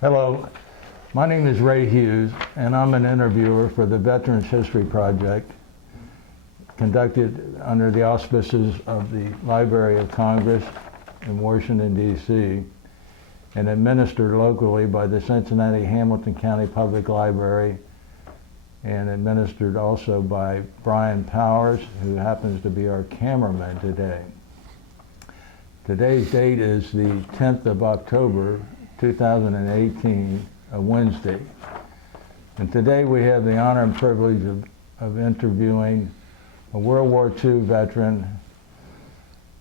Hello, my name is Ray Hughes, and I'm an interviewer for the Veterans History Project, conducted under the auspices of the Library of Congress in Washington, D.C., and administered locally by the Cincinnati Hamilton County Public Library, and administered also by Brian Powers, who happens to be our cameraman today. Today's date is the 10th of October, 2018, a Wednesday. And today we have the honor and privilege of interviewing a World War II veteran,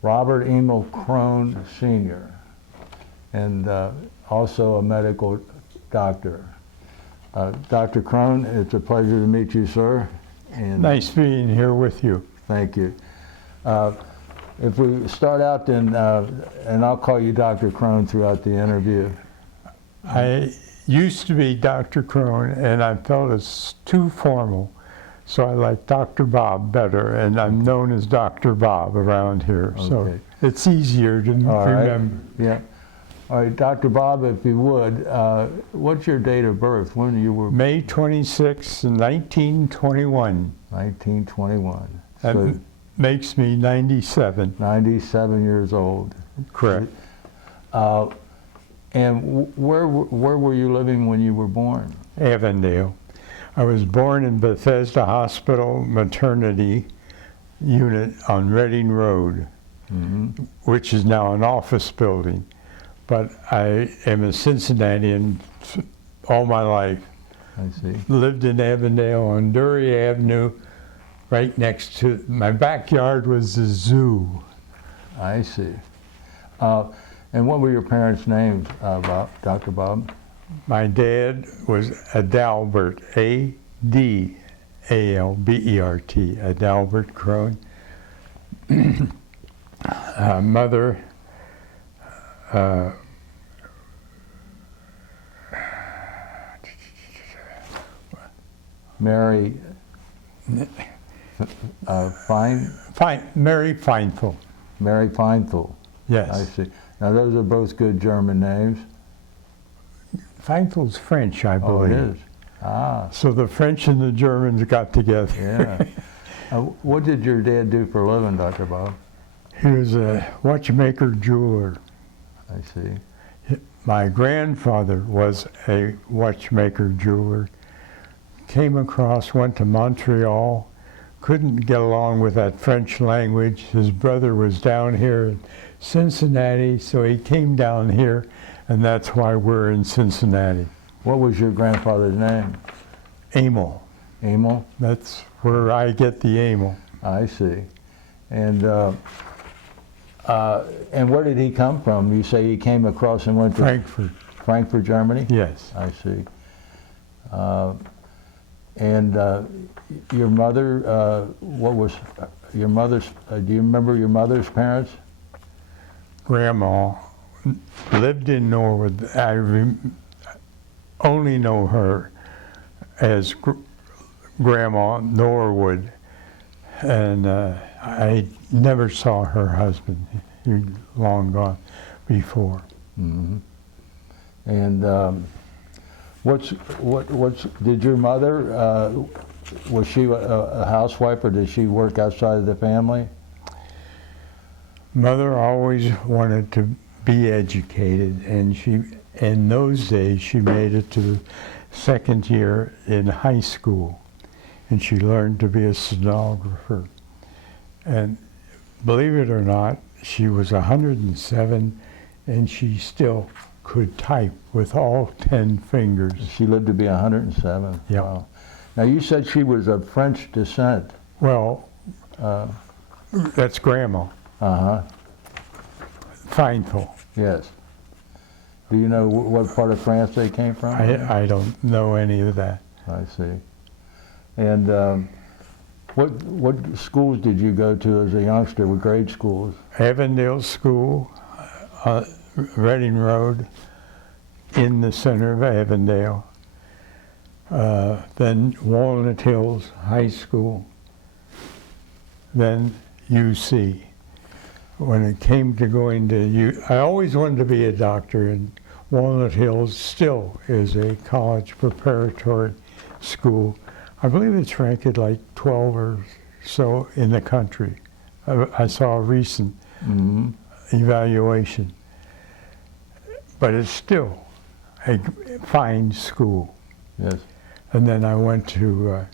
Robert Emil Krone, Sr., and also a medical doctor. Dr. Krone, it's a pleasure to meet you, sir. And nice being here with you. Thank you. If we start out then, and I'll call you Dr. Krone throughout the interview. I used to be Dr. Krone, and I felt it's too formal, so I like Dr. Bob better, and I'm known as Dr. Bob around here, okay. So it's easier to remember. Yeah. All right, Dr. Bob, if you would, what's your date of birth? When you were? May 26, 1921. 1921. That so makes me 97. 97 years old. Correct. And where were you living when you were born? Avondale. I was born in Bethesda Hospital Maternity Unit on Reading Road, which is now an office building. But I am a Cincinnatian all my life. I see. Lived in Avondale on Dury Avenue, right next to, my backyard was the zoo. I see. And what were your parents' names, Dr. Bob? My dad was Adalbert, A-D-A-L-B-E-R-T, Adalbert Krone. Mother, Mary Mary Feinfeld. Mary Feinfeld. Yes. I see. Now those are both good German names. Feinfeld's French, I believe. Oh, it is. Ah. So the French and the Germans got together. Yeah. What did your dad do for a living, Dr. Bob? He was a watchmaker jeweler. I see. My grandfather was a watchmaker jeweler. Came across, went to Montreal, couldn't get along with that French language. His brother was down here in Cincinnati, so he came down here, and that's why we're in Cincinnati. What was your grandfather's name? Emil. Emil? That's where I get the Emil. I see. And where did he come from? You say he came across and went to Frankfurt. Frankfurt, Germany? Yes. I see. And your mother, what was your mother's, do you remember your mother's parents? Grandma lived in Norwood. I only know her as Grandma Norwood, and I never saw her husband. He'd long gone before. Mm-hmm. And did your mother, was she a housewife, or did she work outside of the family? Mother always wanted to be educated, and in those days she made it to the second year in high school, and she learned to be a stenographer. And believe it or not, she was 107, and she still could type with all 10 fingers. She lived to be 107? Yeah. Wow. Now you said she was of French descent. Well, that's Grandma. Uh-huh. Feinfeld. Yes. Do you know what part of France they came from? I don't know any of that. I see. And what schools did you go to as a youngster? What grade schools? Avondale School, Reading Road, in the center of Avondale. Then Walnut Hills High School, then UC. When it came to going to I always wanted to be a doctor and Walnut Hills still is a college preparatory school. I believe it's ranked at like 12 or so in the country. I saw a recent evaluation. But it's still a fine school. Yes. And then I went to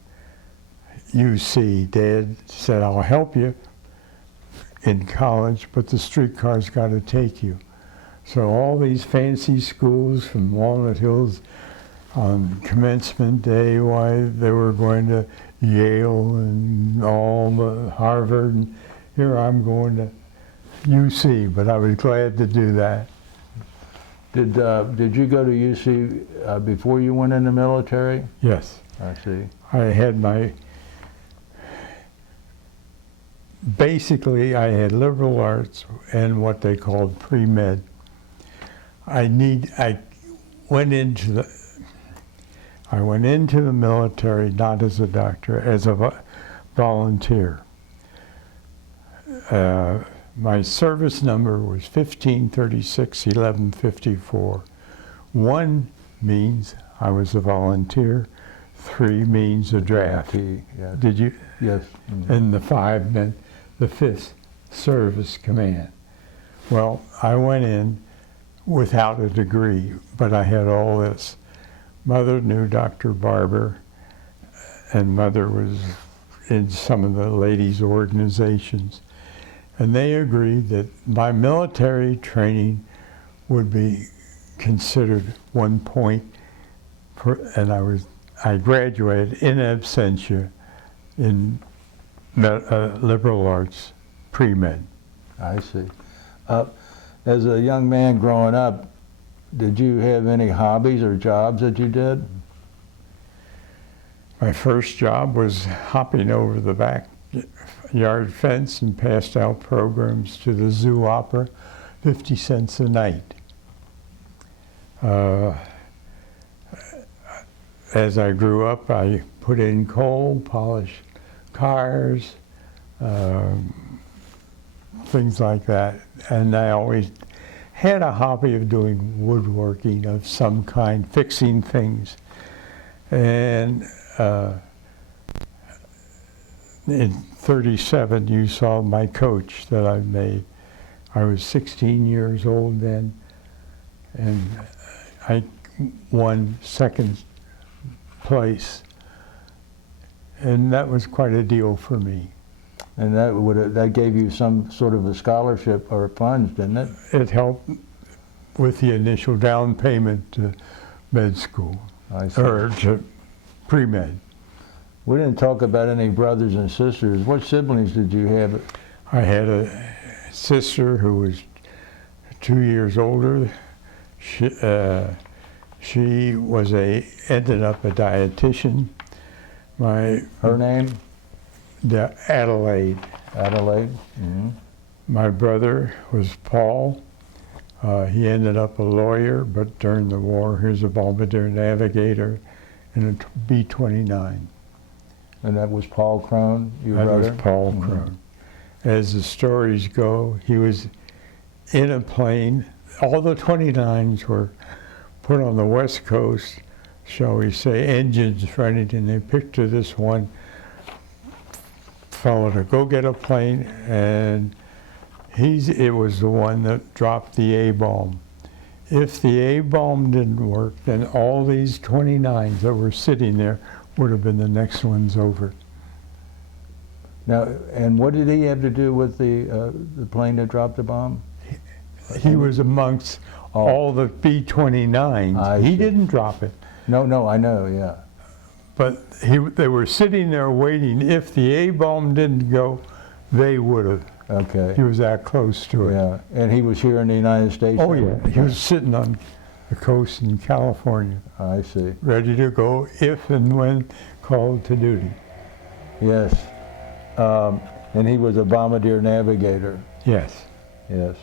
UC. Dad said, I'll help you in college, but the streetcar's got to take you. So all these fancy schools from Walnut Hills on commencement day, why they were going to Yale and all the Harvard, and here I'm going to UC, but I was glad to do that. Did you go to UC before you went in the military? Yes. I see. I had basically I had liberal arts and what they called pre-med. I went into the military not as a doctor, as a volunteer. My service number was 1536-1154. 1 means I was a volunteer. 3 means a draft. Yes. Did you? Yes. And the 5 meant the 5th Service Command. Well, I went in without a degree, but I had all this. Mother knew Dr. Barber, and Mother was in some of the ladies' organizations. And they agreed that my military training would be considered 1 point, and I graduated in absentia in liberal arts, pre-med. I see. As a young man growing up, did you have any hobbies or jobs that you did? My first job was hopping over the backyard fence and passed out programs to the zoo opera, 50 cents a night. As I grew up, I put in coal, polished cars, things like that. And I always had a hobby of doing woodworking of some kind, fixing things. And in 37, you saw my coach that I made. I was 16 years old then, and I won 2nd place. And that was quite a deal for me. And that gave you some sort of a scholarship or funds, didn't it? It helped with the initial down payment to med school, I see. or to pre-med. We didn't talk about any brothers and sisters. What siblings did you have? I had a sister who was 2 years older. She ended up a dietitian. Her name? Adelaide. Adelaide. Mm-hmm. My brother was Paul. He ended up a lawyer, but during the war, he was a bombardier navigator in a B-29. And that was Paul Krone, your brother? That was Paul Krone. As the stories go, he was in a plane. All the 29s were put on the West Coast, shall we say, engines running, and they picked to this one fellow to go get a plane, and it was the one that dropped the A-bomb. If the A-bomb didn't work, then all these 29s that were sitting there would have been the next ones over. Now, and what did he have to do with the plane that dropped the bomb? He was amongst all the B-29s. He didn't drop it. No, I know, yeah. But they were sitting there waiting. If the A-bomb didn't go, they would have. Okay. He was that close to it. Yeah, and he was here in the United States? Oh, yeah. He was sitting on the coast in California. I see. Ready to go if and when called to duty. Yes. And he was a bombardier navigator? Yes. Yes.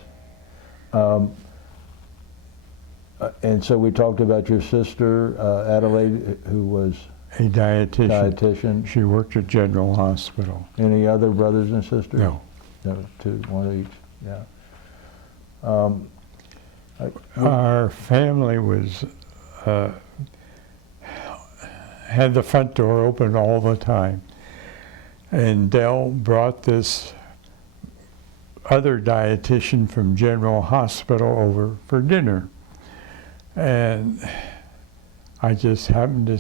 And so we talked about your sister, Adelaide, who was a dietitian. She worked at General Hospital. Any other brothers and sisters? No. No, 2, 1 each, yeah. Our family was had the front door open all the time, and Dell brought this other dietitian from General Hospital over for dinner, and I just happened to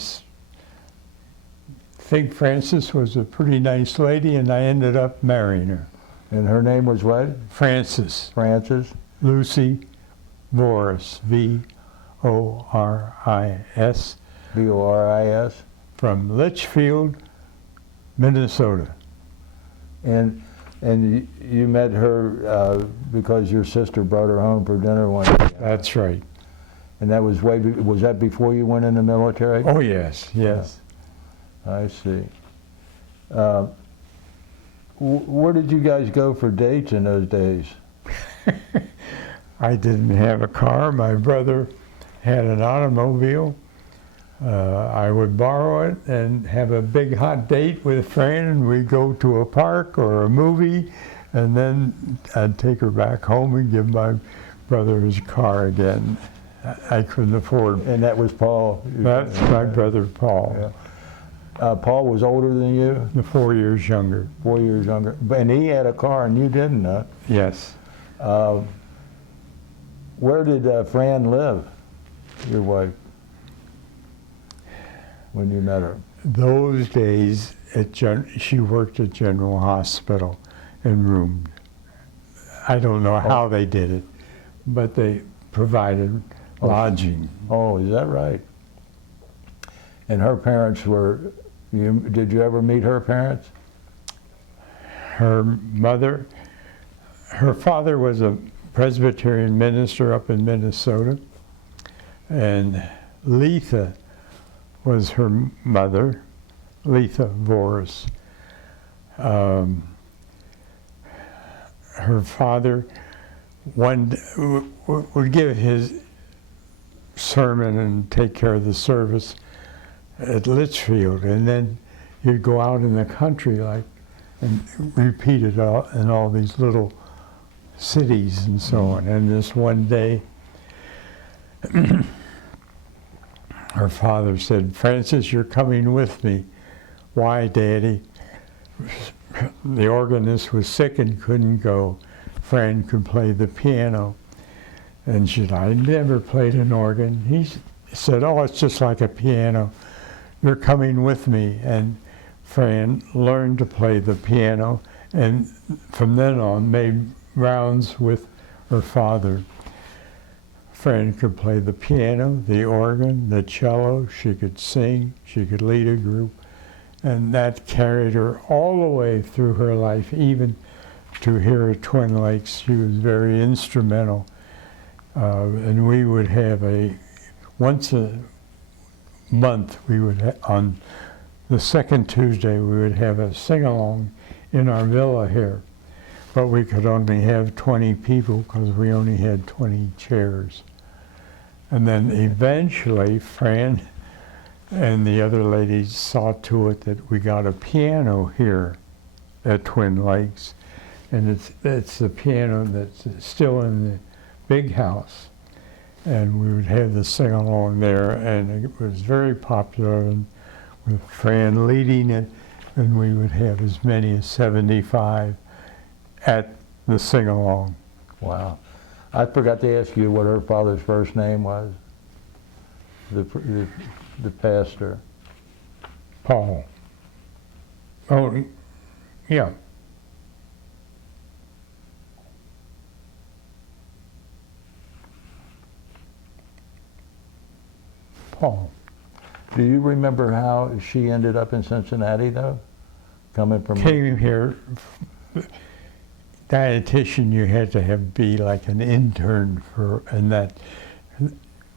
think Frances was a pretty nice lady, and I ended up marrying her. And her name was what? Frances. Frances? Lucy Voris, V-O-R-I-S. V-O-R-I-S? From Litchfield, Minnesota. And you met her because your sister brought her home for dinner one day. That's right. And that was was that before you went in the military? Oh, yes, yes. I see. Where did you guys go for dates in those days? I didn't have a car. My brother had an automobile. I would borrow it and have a big hot date with Fran, and we'd go to a park or a movie, and then I'd take her back home and give my brother his car again. I couldn't afford. And that was Paul? That's my brother, Paul. Yeah. Paul was older than you? 4 years younger. 4 years younger. And he had a car and you didn't, huh? Yes. Where did Fran live, your wife, when you met her? Those days, she worked at General Hospital and roomed. I don't know how they did it, but they provided lodging. Oh, is that right? And her parents were, did you ever meet her parents? Her mother, her father was a Presbyterian minister up in Minnesota, and Letha was her mother, Letha Voris. Her father would give his sermon and take care of the service at Litchfield, and then you'd go out in the country and repeat it in all these little cities and so on. And this one day, her father said, "Frances, you're coming with me." "Why, Daddy?" The organist was sick and couldn't go. Fran could play the piano. And she said, "I never played an organ." He said, "Oh, it's just like a piano. You're coming with me." And Fran learned to play the piano, and from then on made rounds with her father. Fran could play the piano, the organ, the cello. She could sing. She could lead a group. And that carried her all the way through her life, even to here at Twin Lakes. She was very instrumental. And we would have once a month, on the second Tuesday, we would have a sing-along in our villa here. But we could only have 20 people because we only had 20 chairs. And then eventually, Fran and the other ladies saw to it that we got a piano here at Twin Lakes. And it's the piano that's still in the big house. And we would have the sing-along there, and it was very popular, and with Fran leading it, and we would have as many as 75 at the sing-along. Wow. I forgot to ask you what her father's first name was, the pastor. Paul. Oh, yeah. Paul. Do you remember how she ended up in Cincinnati, though? Coming from... Came here, dietitian, you had to be like an intern for, and that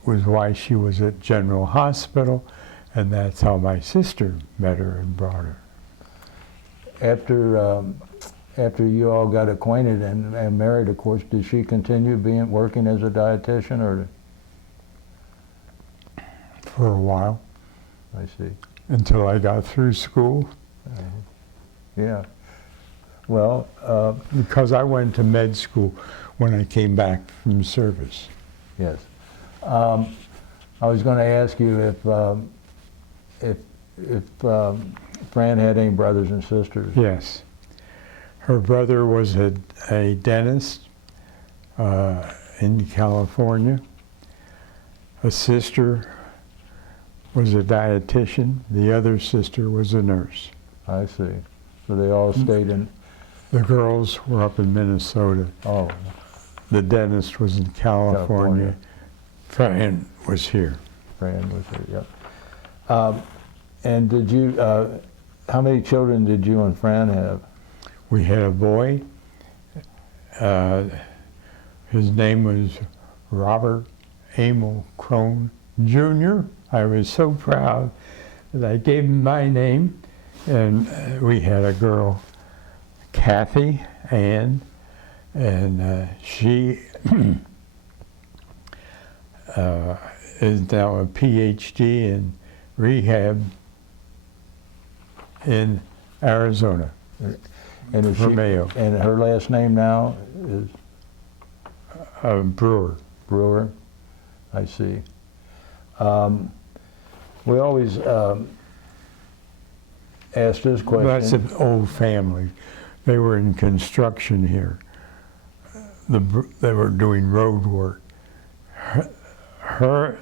was why she was at General Hospital, and that's how my sister met her and brought her. After you all got acquainted and married, of course, did she continue working as a dietitian, or? For a while. I see. Until I got through school. Yeah. Well, because I went to med school when I came back from service. Yes. I was going to ask you if Fran had any brothers and sisters. Yes. Her brother was a dentist in California. A sister was a dietitian. The other sister was a nurse. I see. So they all stayed in. The girls were up in Minnesota. Oh, The dentist was in California. Fran was here. Fran was here. Yep. And did you? How many children did you and Fran have? We had a boy. His name was Robert Emil Krone Jr. I was so proud that I gave him my name. And we had a girl, Kathy Ann, and she is now a PhD in rehab in Arizona. And is Romeo. And her last name now is Brewer. Brewer. I see. We always ask this question. That's an old family. They were in construction here. They were doing road work. Her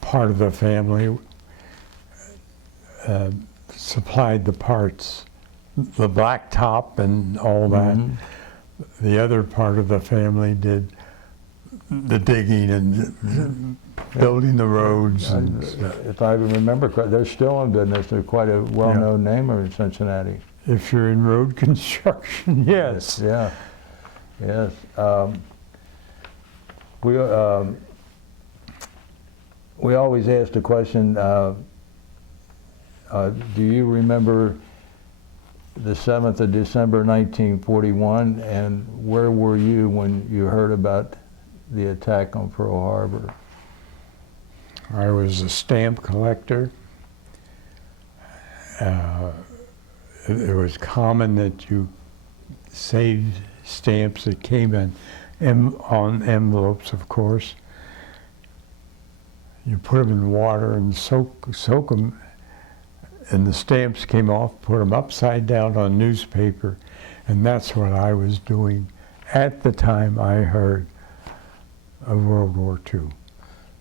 part of the family supplied the parts, the blacktop and all that. Mhm. The other part of the family did the digging and building the roads. And If I remember correctly, they're still in business. They're quite a well-known name in Cincinnati. if you're in road construction, yes. Yeah. Yes. We always ask the question, do you remember the 7th of December 1941, and where were you when you heard about the attack on Pearl Harbor? I was a stamp collector. It was common that you saved stamps that came in on envelopes, of course. You put them in water and soak them, and the stamps came off, put them upside down on newspaper, and that's what I was doing at the time I heard of World War II.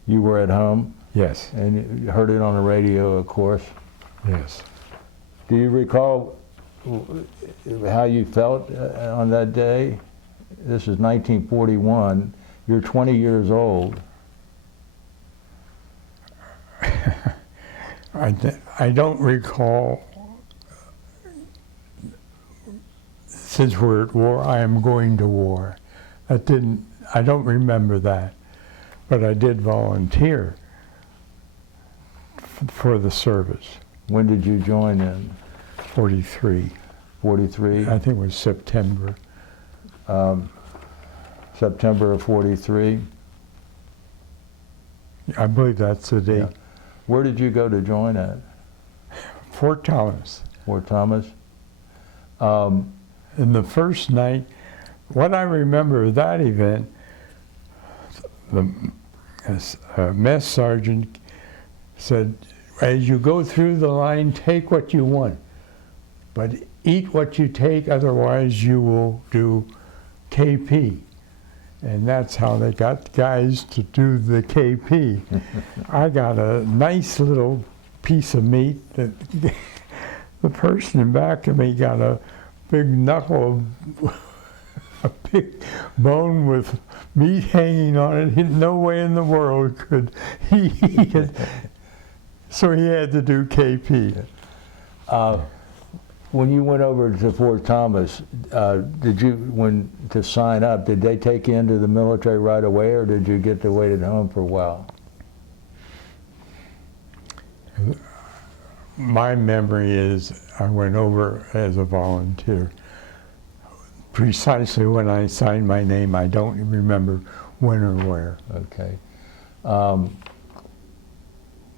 You were at home, Yes, and you heard it on the radio, of course. yes. Do you recall how you felt on that day? This is 1941. You're 20 years old. I don't recall, since we're at war, I am going to war. I don't remember that, but I did volunteer for the service. When did you join in? 43. 43? I think it was September. September of 43? I believe that's the date. Yeah. Where did you go to join at? Fort Thomas. Fort Thomas? And the first night, what I remember of that event, the mess sergeant said, as you go through the line, take what you want, but eat what you take, otherwise you will do KP. And that's how they got guys to do the KP. I got a nice little piece of meat that the person in back of me got a big knuckle of a big bone with meat hanging on it. No way in the world could he eat it. So he had to do KP. When you went over to Fort Thomas, to sign up, did they take you into the military right away, or did you get to wait at home for a while? My memory is I went over as a volunteer. Precisely when I signed my name, I don't remember when or where. Okay.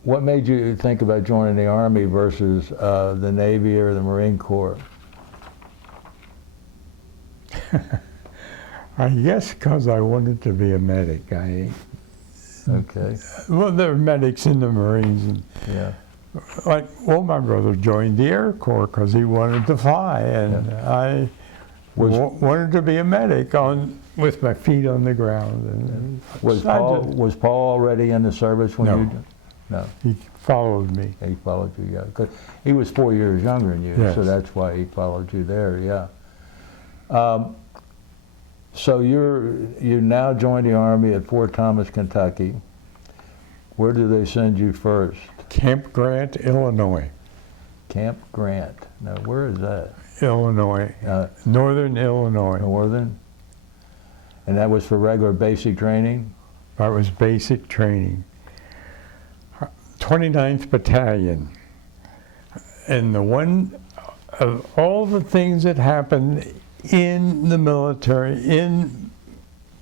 What made you think about joining the Army versus the Navy or the Marine Corps? I guess because I wanted to be a medic. Okay. Well, there were medics in the Marines, and Yeah. my brother joined the Air Corps because he wanted to fly, and I wanted to be a medic with my feet on the ground. And Was Paul already in the service when No. you? No. He followed me. He followed you, yeah. 'Cause he was 4 years younger than you, Yes. so that's why he followed you there, yeah. So you now joined the Army at Fort Thomas, Kentucky. Where do they send you first? Camp Grant, Illinois. Camp Grant. Now, where is that? Illinois. Northern Illinois. Northern? And that was for regular basic training? That was basic training. 29th Battalion. And the one of all the things that happened in the military, in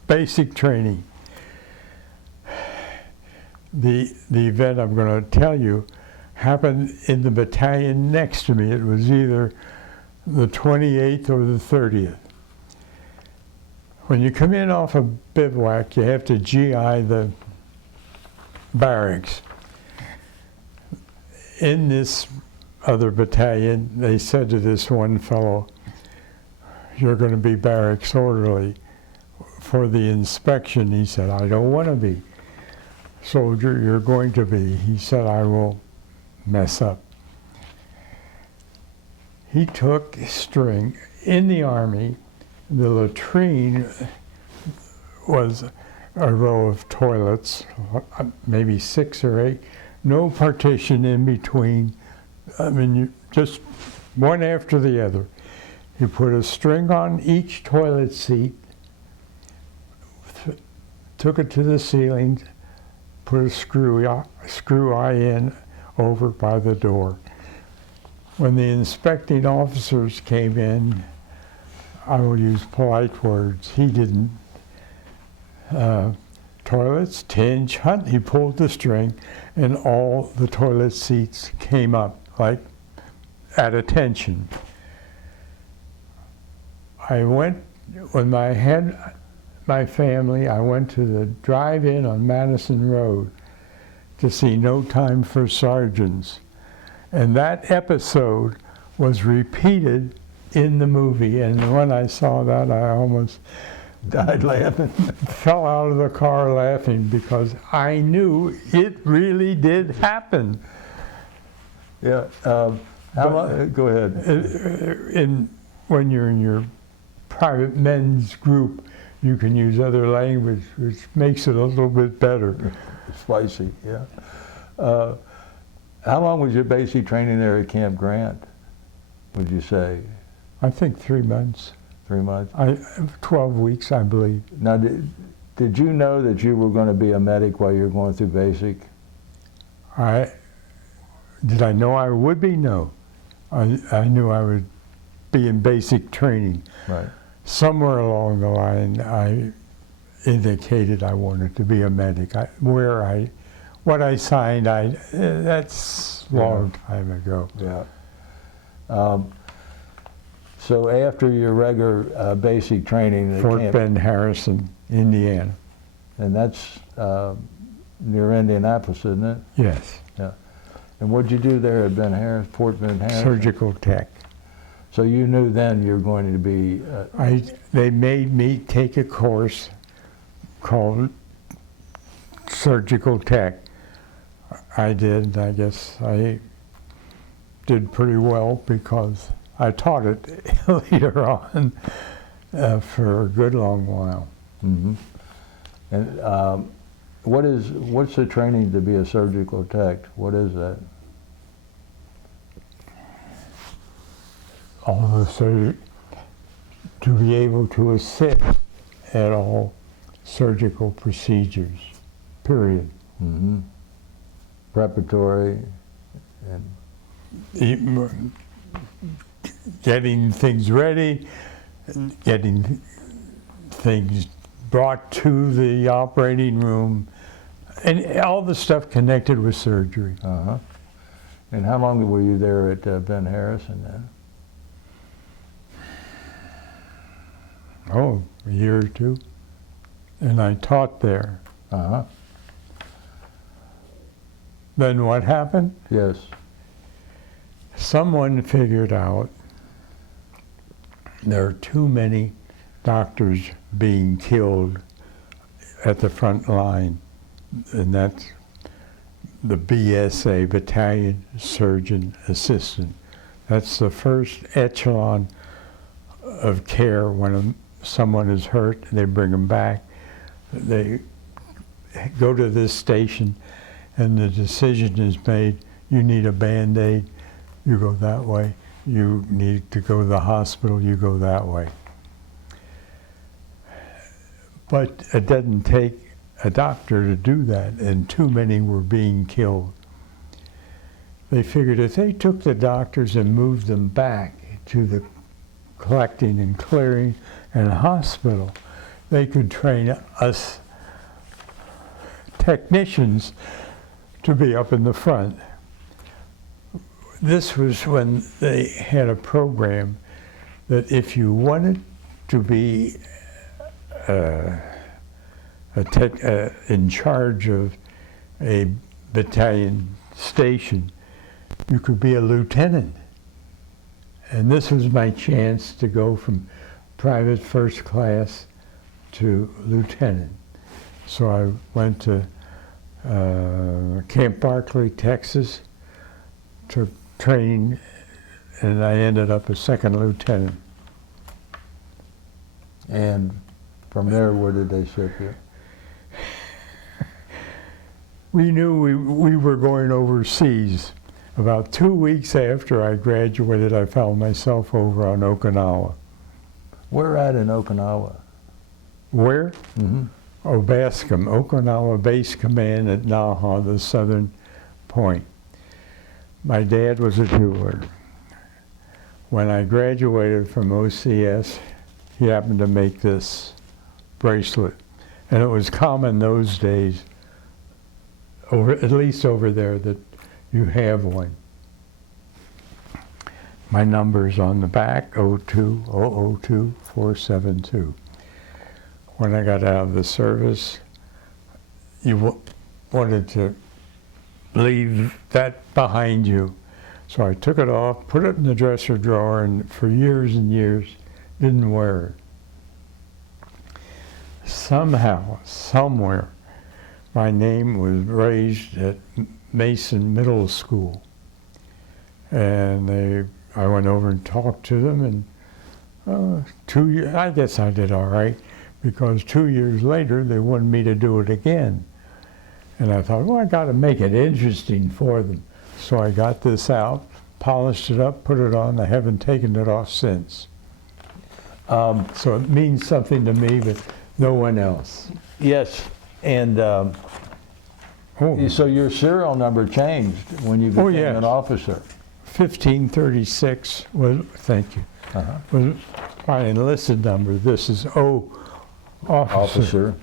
basic training, the event I'm going to tell you happened in the battalion next to me. It was either the 28th or the 30th. When you come in off a bivouac, you have to GI the barracks. In this other battalion, they said to this one fellow, "You're going to be barracks orderly for the inspection." He said, "I don't want to be." "Soldier, you're going to be." He said, "I will mess up." He took string. In the Army, the latrine was a row of toilets, maybe 6 or 8, no partition in between. I mean, you just one after the other. You put a string on each toilet seat, took it to the ceiling, put a screw eye in over by the door. When the inspecting officers came in, I will use polite words. He didn't. Toilets, tinge, hunt. He pulled the string, and all the toilet seats came up like at attention. I went, when I had my family, I went to the drive-in on Madison Road to see No Time for Sergeants. And that episode was repeated in the movie. And when I saw that, I almost Died laughing. fell out of the car laughing because I knew it really did happen. Yeah. How long? Go ahead. When you're in your private men's group, you can use other language, which makes it a little bit better. Spicy, yeah. How long was your basic training there at Camp Grant, would you say? I think 3 months. 3 months? 12 weeks, I believe. Now, did you know that you were going to be a medic while you were going through basic? Did I know I would be? No. I knew I would be in basic training. Right. Somewhere along the line, I indicated I wanted to be a medic. What I signed, that's a long time ago. Yeah. So after your regular basic training at Fort Bend, Harrison, Indiana. And that's near Indianapolis, isn't it? Yes. Yeah. And what'd you do there at Fort Bend, Harrison? Surgical tech. So you knew then you were going to be... They made me take a course called surgical tech. I did. I guess I did pretty well because I taught it later on for a good long while. Mm-hmm. And what's the training to be a surgical tech? What is that? To be able to assist at all surgical procedures, period. Mm-hmm. Preparatory and getting things ready, getting things brought to the operating room, and all the stuff connected with surgery. Uh-huh. And how long were you there at Ben Harrison then? Oh, a year or two, and I taught there. Uh-huh. Then what happened? Yes. Someone figured out there are too many doctors being killed at the front line, and that's the BSA, Battalion Surgeon Assistant. That's the first echelon of care when someone is hurt. They bring them back. They go to this station, and the decision is made, you need a Band-Aid, you go that way. You need to go to the hospital, you go that way. But it doesn't take a doctor to do that, and too many were being killed. They figured if they took the doctors and moved them back to the collecting and clearing and hospital, they could train us technicians to be up in the front. This was when they had a program that if you wanted to be in charge of a battalion station, you could be a lieutenant. And this was my chance to go from private first class to lieutenant. So I went to Camp Barkley, Texas, took training, and I ended up a second lieutenant. And from there, where did they ship you? We knew we were going overseas. About 2 weeks after I graduated, I found myself over on Okinawa. Where at in Okinawa? Where? Mm-hmm. Obascom, Okinawa Base Command at Naha, the southern point. My dad was a jeweler. When I graduated from OCS, he happened to make this bracelet. And it was common those days, at least over there, that you have one. My number's on the back, 02-002-472. When I got out of the service, you wanted to leave that behind you. So I took it off, put it in the dresser drawer, and for years and years, didn't wear it. Somehow, somewhere, my name was raised at Mason Middle School. And I went over and talked to them, and 2 years, I guess I did all right, because 2 years later, they wanted me to do it again. And I thought, well, I got to make it interesting for them. So I got this out, polished it up, put it on. I haven't taken it off since. So it means something to me, but no one else. Yes, and so your serial number changed when you became yes. an officer. 1536 was, thank you, Uh-huh. was my enlisted number. This is officer.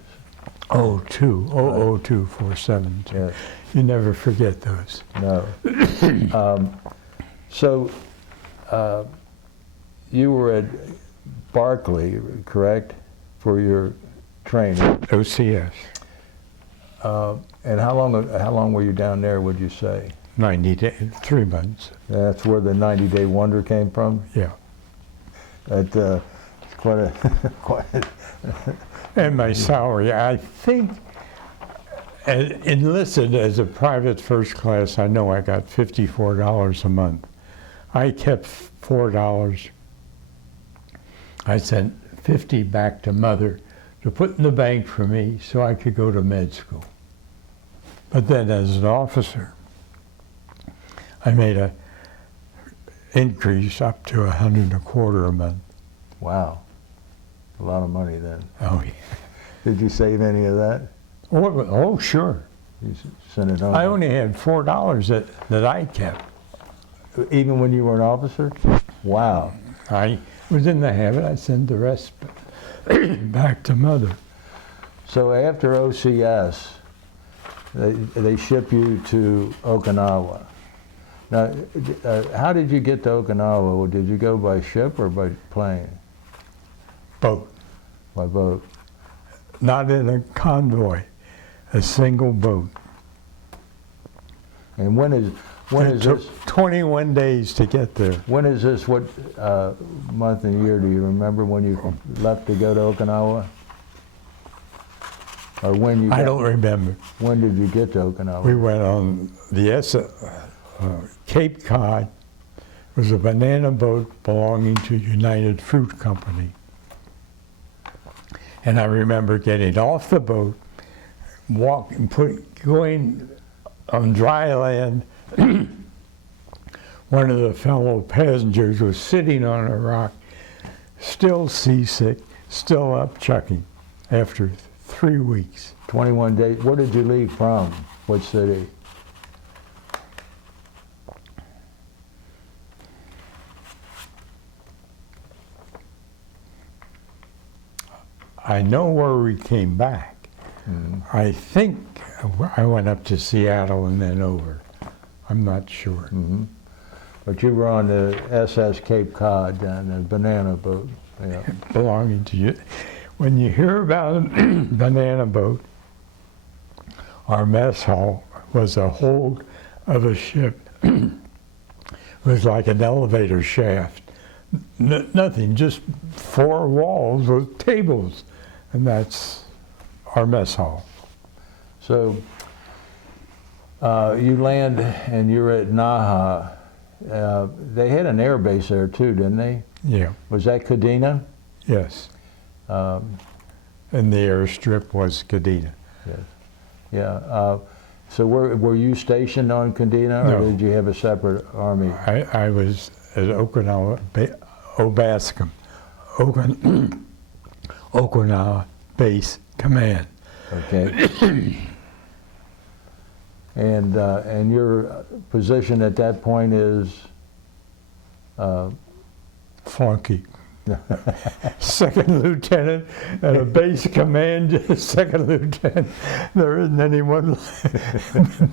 002-472. Yes. You never forget those. No. So you were at Barkley, correct, for your training? OCS. And how long were you down there, would you say? 90 days, 3 months. That's where the 90-day wonder came from? Yeah. It's quite a... And my salary, I think, enlisted as a private first class, I know I got $54 a month. I kept $4. I sent $50 back to Mother to put in the bank for me so I could go to med school. But then as an officer, I made an increase up to $125 a month. Wow. A lot of money then. Oh, yeah. Did you save any of that? Oh, sure. You sent it home? I only had $4 that I kept. Even when you were an officer? Wow. I was in the habit, I'd send the rest back to Mother. So after OCS, they ship you to Okinawa. Now, how did you get to Okinawa? Did you go by ship or by plane? Both. By boat. Not in a convoy, a single boat. And when is It took this? 21 days to get there. When is this? What month and year do you remember when you left to go to Okinawa? Or when you? I don't remember. When did you get to Okinawa? We went on the Cape Cod. It was a banana boat belonging to United Fruit Company. And I remember getting off the boat, going on dry land. One of the fellow passengers was sitting on a rock, still seasick, still up chucking after 3 weeks. 21 days. Where did you leave from? What city? I know where we came back. Mm-hmm. I think I went up to Seattle and then over. I'm not sure. Mm-hmm. But you were on the SS Cape Cod, and the banana boat. Yeah. Belonging to you. When you hear about a banana boat, our mess hall was a hold of a ship. It was like an elevator shaft. Nothing, just 4 walls with tables, and that's our mess hall. So you land and you're at Naha. They had an air base there too, didn't they? Yeah. Was that Kadena? Yes. And the airstrip was Kadena. Yes. Yeah. So were you stationed on Kadena, or No. did you have a separate army? I was at Okinawa, Obascom, Okinawa Base Command. Okay. And your position at that point is? Flunky. Second lieutenant at a base command, second lieutenant. There isn't anyone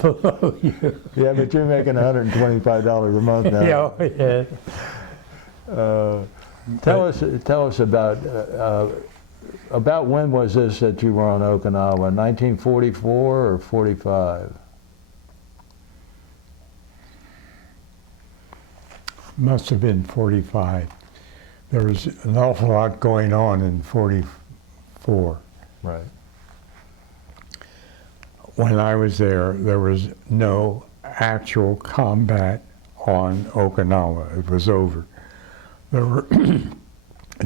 below you. Yeah, but you're making $125 a month now. Yeah, yeah. Tell us about when was this that you were on Okinawa? 1944 or 45? Must have been 45. There was an awful lot going on in 44. Right. When I was there was no actual combat on Okinawa. It was over. There were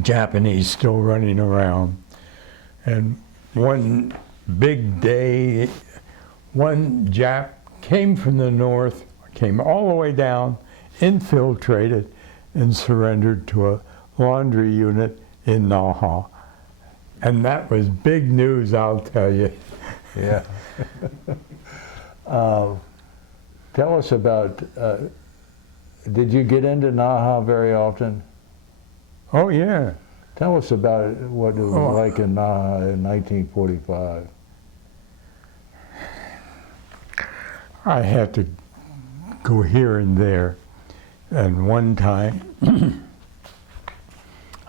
Japanese still running around. And one big day, one Jap came from the north, came all the way down, infiltrated, and surrendered to a laundry unit in Naha. And that was big news, I'll tell you. Yeah. Tell us about, did you get into Naha very often? Oh, yeah. Tell us about what it was like in Naha in 1945. I had to go here and there. And one time,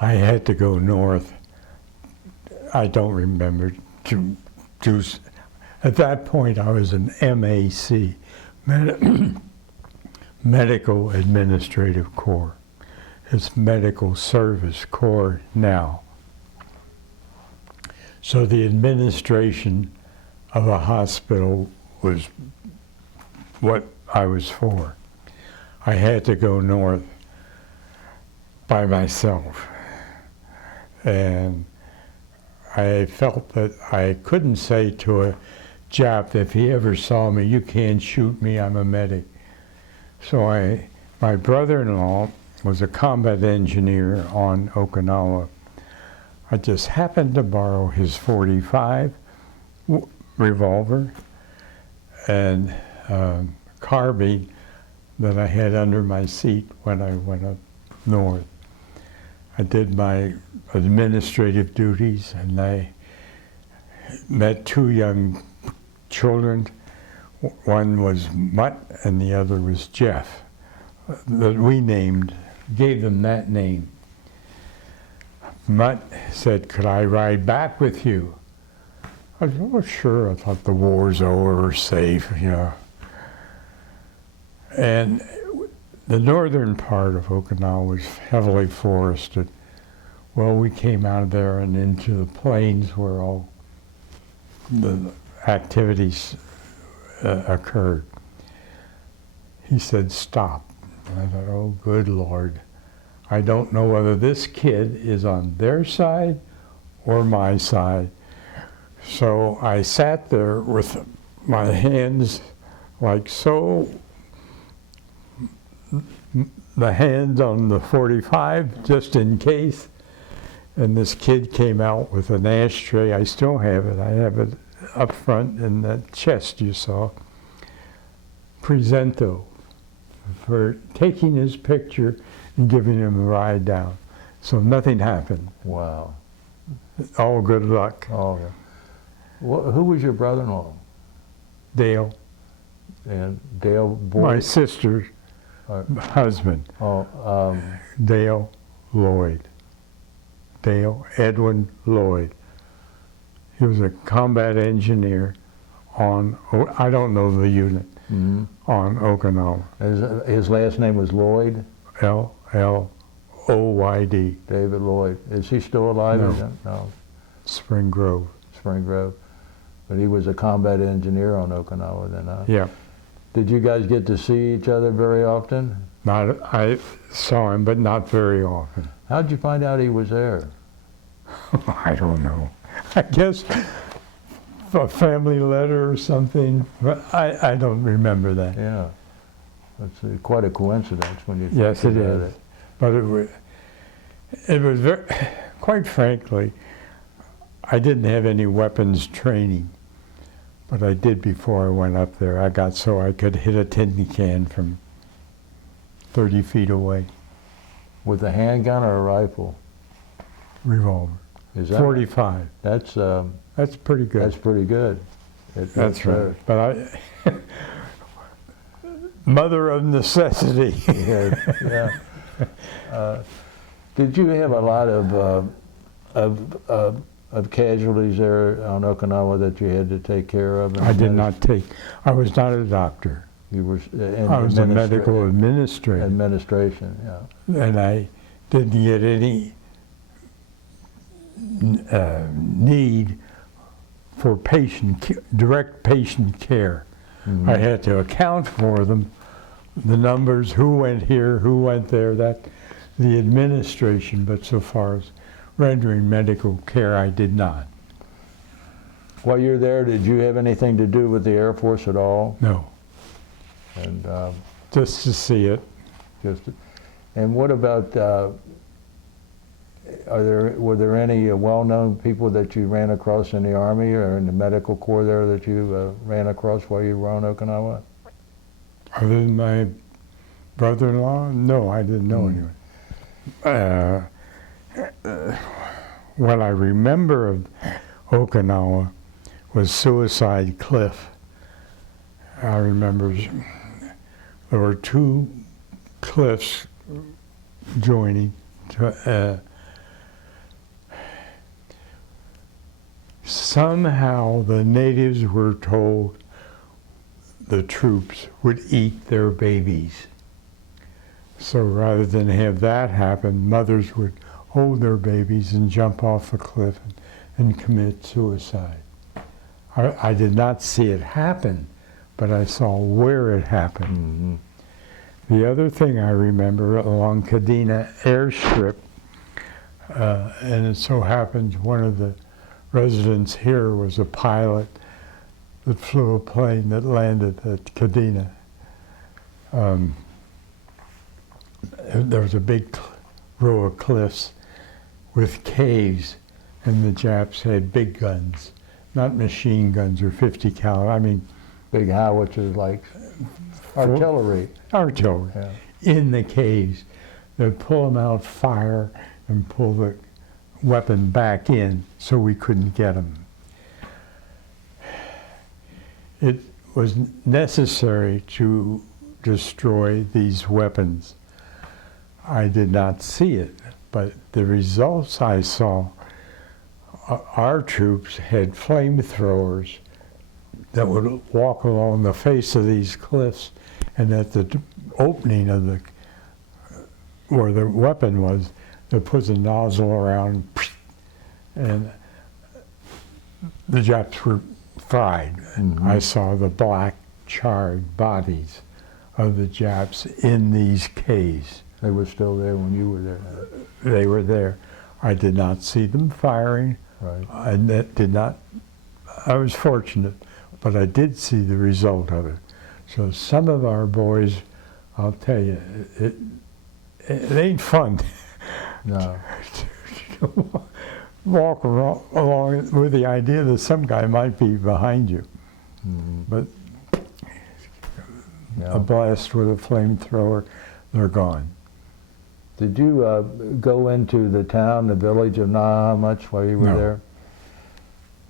I had to go north. I don't remember. At that point, I was an MAC, Medical Administrative Corps. It's Medical Service Corps now. So the administration of a hospital was what I was for. I had to go north by myself. And I felt that I couldn't say to a Jap, if he ever saw me, you can't shoot me, I'm a medic. So my brother-in-law was a combat engineer on Okinawa. I just happened to borrow his .45 revolver and carbine that I had under my seat when I went up north. I did my administrative duties, and I met 2 young children. One was Mutt and the other was Jeff, that we gave them that name. Mutt said, could I ride back with you? I said, oh, sure. I thought the war's over, we're safe, you know. And the northern part of Okinawa was heavily forested. Well, we came out of there and into the plains where all the activities occurred. He said, stop. And I thought, oh, good Lord. I don't know whether this kid is on their side or my side. So I sat there with my hands like so, the hands on the 45 just in case. And this kid came out with an ashtray. I still have it. I have it up front in that chest you saw. Presento for taking his picture and giving him a ride down. So nothing happened. Wow. All good luck. Oh, yeah. Who was your brother-in-law? Dale. And Dale Boyd? My sister's husband. Oh, Dale Lloyd. Dale Edwin Lloyd. He was a combat engineer on, I don't know the unit, on Okinawa. his last name was Lloyd? L-L-O-Y-D. David Lloyd. Is he still alive? No. No. Spring Grove. Spring Grove. But he was a combat engineer on Okinawa then, huh? Yeah. Did you guys get to see each other very often? I saw him, but not very often. How'd you find out he was there? I don't know. I guess a family letter or something, but I don't remember that. Yeah. That's quite a coincidence when you think Yes, it about is. But it was very, quite frankly, I didn't have any weapons training, but I did before I went up there. I got so I could hit a tin can from 30 feet away. With a handgun or a rifle? Revolver. Is that 45. That's pretty good. That's pretty good. That's right. But mother of necessity. Yeah. Did you have a lot of casualties there on Okinawa that you had to take care of? I did not take. I was not a doctor. You were. I was a medical administrator. Administration, yeah. And I didn't get any need for direct patient care. I had to account for them, the numbers, who went here, who went there, the administration, but so far as rendering medical care, I did not. While you're there, did you have anything to do with the Air Force at all? No. And just to see it. And what about, were there any well-known people that you ran across in the Army or in the medical corps there that you ran across while you were on Okinawa? Other than my brother-in-law? No, I didn't know anyone. What I remember of Okinawa was Suicide Cliff. I remember there were two cliffs joining. Somehow the natives were told the troops would eat their babies. So rather than have that happen, mothers would hold their babies and jump off a cliff and commit suicide. I did not see it happen, but I saw where it happened. The other thing I remember along Kadena airstrip, and it so happens one of the residents here was a pilot that flew a plane that landed at Kadena. There was a big row of cliffs with caves, and the Japs had big guns, not machine guns or 50 caliber. I mean, big howitzers like artillery. Artillery. Yeah. In the caves. They'd pull them out, fire, and pull the weapon back in so we couldn't get them. It was necessary to destroy these weapons. I did not see it, But the results I saw, our troops had flamethrowers that would walk along the face of these cliffs, and at the opening of the where the weapon was, they put a nozzle around, and the Japs were fried. Mhm. I saw the black, charred bodies of the Japs in these caves. They were still there when you were there. They were there. I did not see them firing. Right. I was fortunate, but I did see the result of it. So some of our boys, I'll tell you, it ain't fun No. to walk along with the idea that some guy might be behind you. Mhm. But Yeah. a blast with a flamethrower, they're gone. Did you go into the town, the village of Naha much while you were No. there?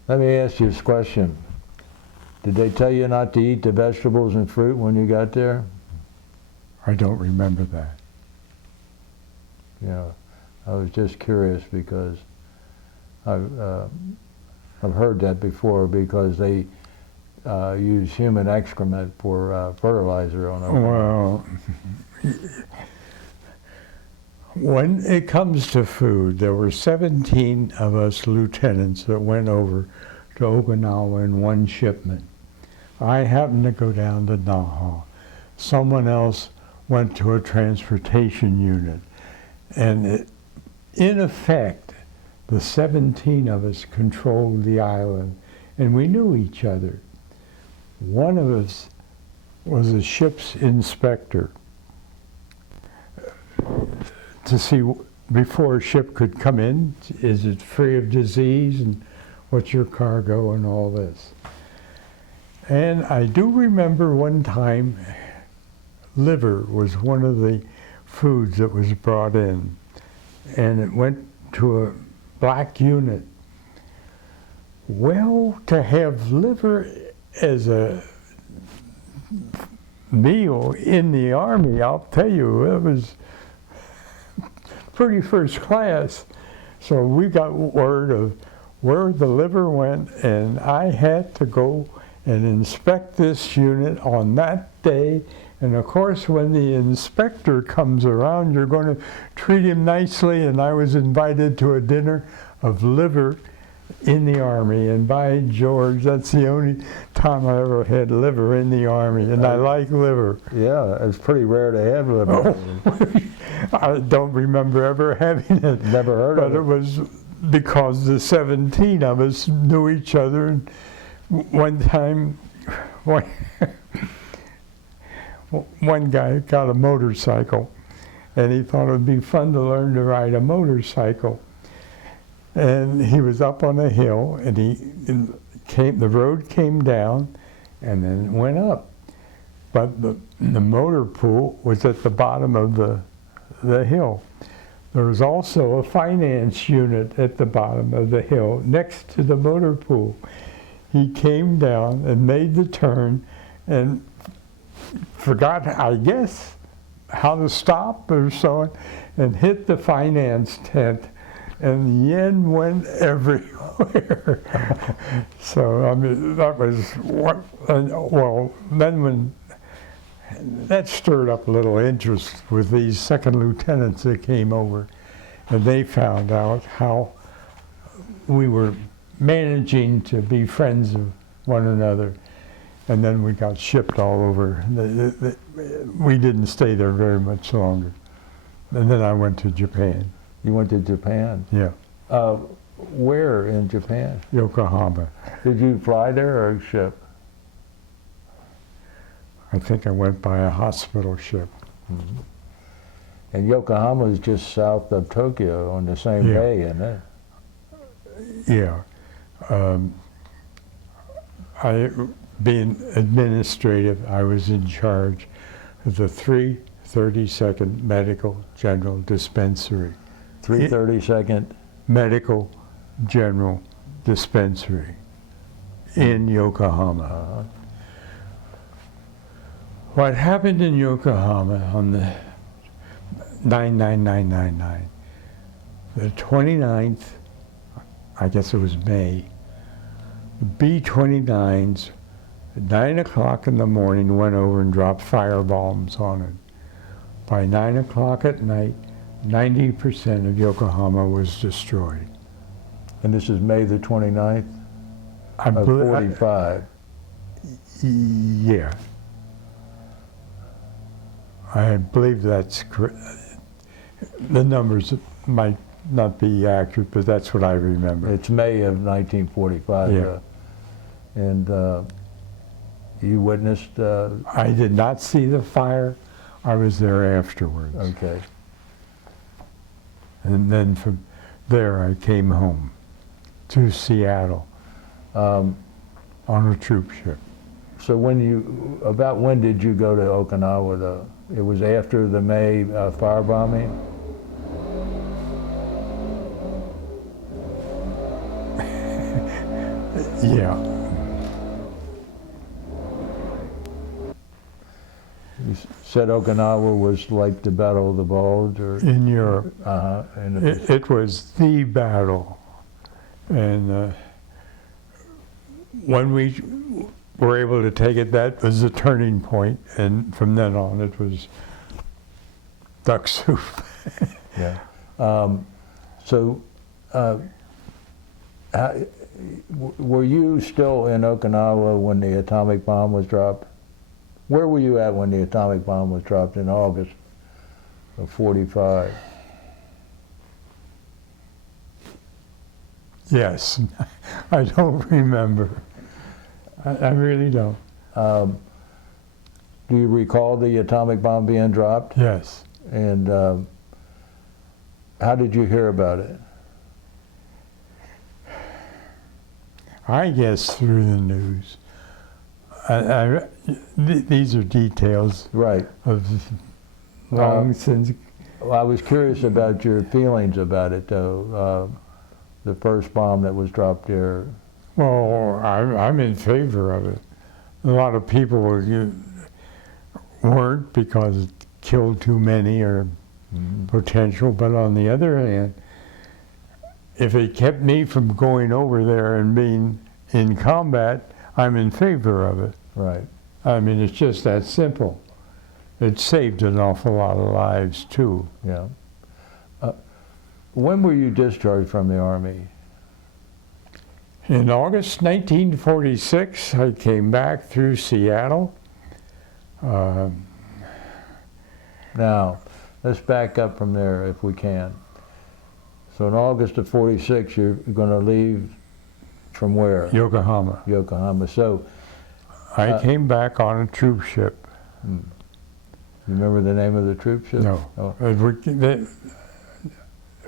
Let me ask you this question. Did they tell you not to eat the vegetables and fruit when you got there? I don't remember that. Yeah, I was just curious because I've heard that before because they use human excrement for fertilizer on them. Well, when it comes to food, there were 17 of us lieutenants that went over to Okinawa in one shipment. I happened to go down to Naha. Someone else went to a transportation unit. And in effect, the 17 of us controlled the island, and we knew each other. One of us was a ship's inspector to see before a ship could come in, is it free of disease and what's your cargo and all this. And I do remember one time liver was one of the foods that was brought in, and it went to a black unit. Well, to have liver as a meal in the Army, I'll tell you, it was pretty first class. So we got word of where the liver went, and I had to go and inspect this unit on that day. And of course, when the inspector comes around, you're going to treat him nicely, and I was invited to a dinner of liver in the Army, and by George, that's the only time I ever had liver in the Army, and I like liver. Yeah, it's pretty rare to have liver. I don't remember ever having it. Never heard But of it. it was because the 17 of us knew each other, and one time, one guy got a motorcycle, and he thought it would be fun to learn to ride a motorcycle. And he was up on a hill, and the road came down and then went up. But the motor pool was at the bottom of the hill. There was also a finance unit at the bottom of the hill next to the motor pool. He came down and made the turn and forgot, I guess, how to stop or so, and hit the finance tent. And yen went everywhere. So, I mean, that was what, well, then when, that stirred up a little interest with these second lieutenants that came over, and they found out how we were managing to be friends of one another. And then we got shipped all over. We didn't stay there very much longer. And then I went to Japan. You went to Japan? Yeah. Where in Japan? Yokohama. Did you fly there or ship? I think I went by a hospital ship. Mm-hmm. And Yokohama is just south of Tokyo on the same Yeah. bay, isn't it? Yeah. Being administrative, I was in charge of the 332nd Medical General Dispensary. 332nd? Medical General Dispensary in Yokohama. What happened in Yokohama on the 99999, The 29th, I guess it was May, the B-29s at 9 o'clock in the morning went over and dropped firebombs on it. By 9 o'clock at night, 90% of Yokohama was destroyed. And this is May the 29th I of believe, 45. yeah. I believe that's correct. The numbers might not be accurate, but that's what I remember. It's May of 1945. Yeah. And you witnessed, I did not see the fire. I was there afterwards. okay. And then from there I came home to Seattle on a troop ship. So about when did you go to Okinawa though? It was after the May firebombing? Yeah. You said Okinawa was like the Battle of the Bulge, or? In Europe. In the, It was the battle. And when we were able to take it, that was a turning point. And from then on, it was duck soup. yeah. Were you still in Okinawa when the atomic bomb was dropped? Where were you at when the atomic bomb was dropped in August of 45? Yes. I don't remember. I really don't. Do you recall the atomic bomb being dropped? Yes. And how did you hear about it? I guess through the news. These are details Right. of long since. Well, I was curious about your feelings about it, though. The first bomb that was dropped there. Well, I'm in favor of it. A lot of people weren't because it killed too many or potential, but on the other hand, if it kept me from going over there and being in combat, I'm in favor of it. Right. I mean, it's just that simple. It saved an awful lot of lives, too. Yeah. When were you discharged from the Army? In August 1946, I came back through Seattle. Now, let's back up from there if we can. So in August of 46, you're going to leave from where? Yokohama. Yokohama. So, I came back on a troop ship. you remember the name of the troop ship? No. Oh.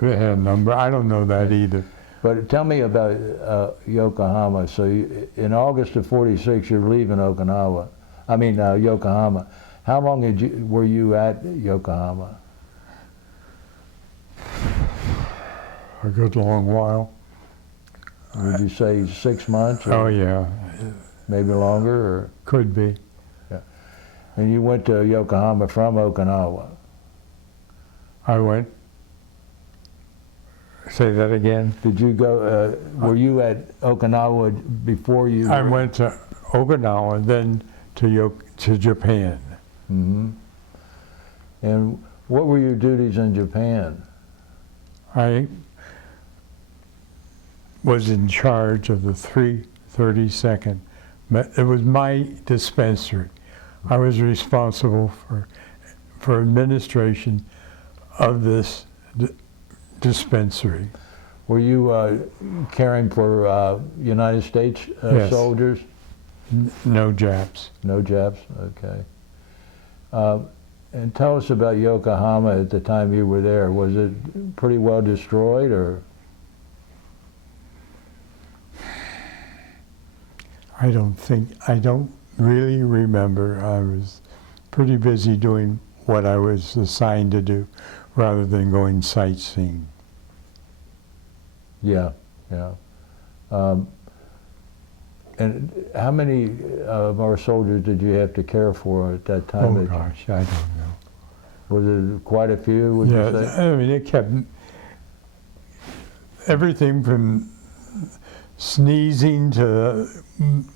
They had a number. I don't know that either. But tell me about Yokohama. So in August of 46, you're leaving Yokohama. How long were you at Yokohama? A good long while. Would you say 6 months? Or Oh, yeah. maybe longer? Or? Could be. And you went to Yokohama from Okinawa? I went. Say that again. Did you go, were you at Okinawa before you? I went to Okinawa, then to Japan. Mm-hmm. And what were your duties in Japan? I was in charge of the 332nd. It was my dispensary. I was responsible for administration of this dispensary. Were you caring for United States Yes. soldiers? No Japs. No Japs? Okay. And tell us about Yokohama at the time you were there. Was it pretty well destroyed, or? I don't really remember. I was pretty busy doing what I was assigned to do rather than going sightseeing. Yeah, yeah. And how many of our soldiers did you have to care for at that time? Oh gosh, I don't know. Was it quite a few, would you say? I mean, it kept everything from sneezing to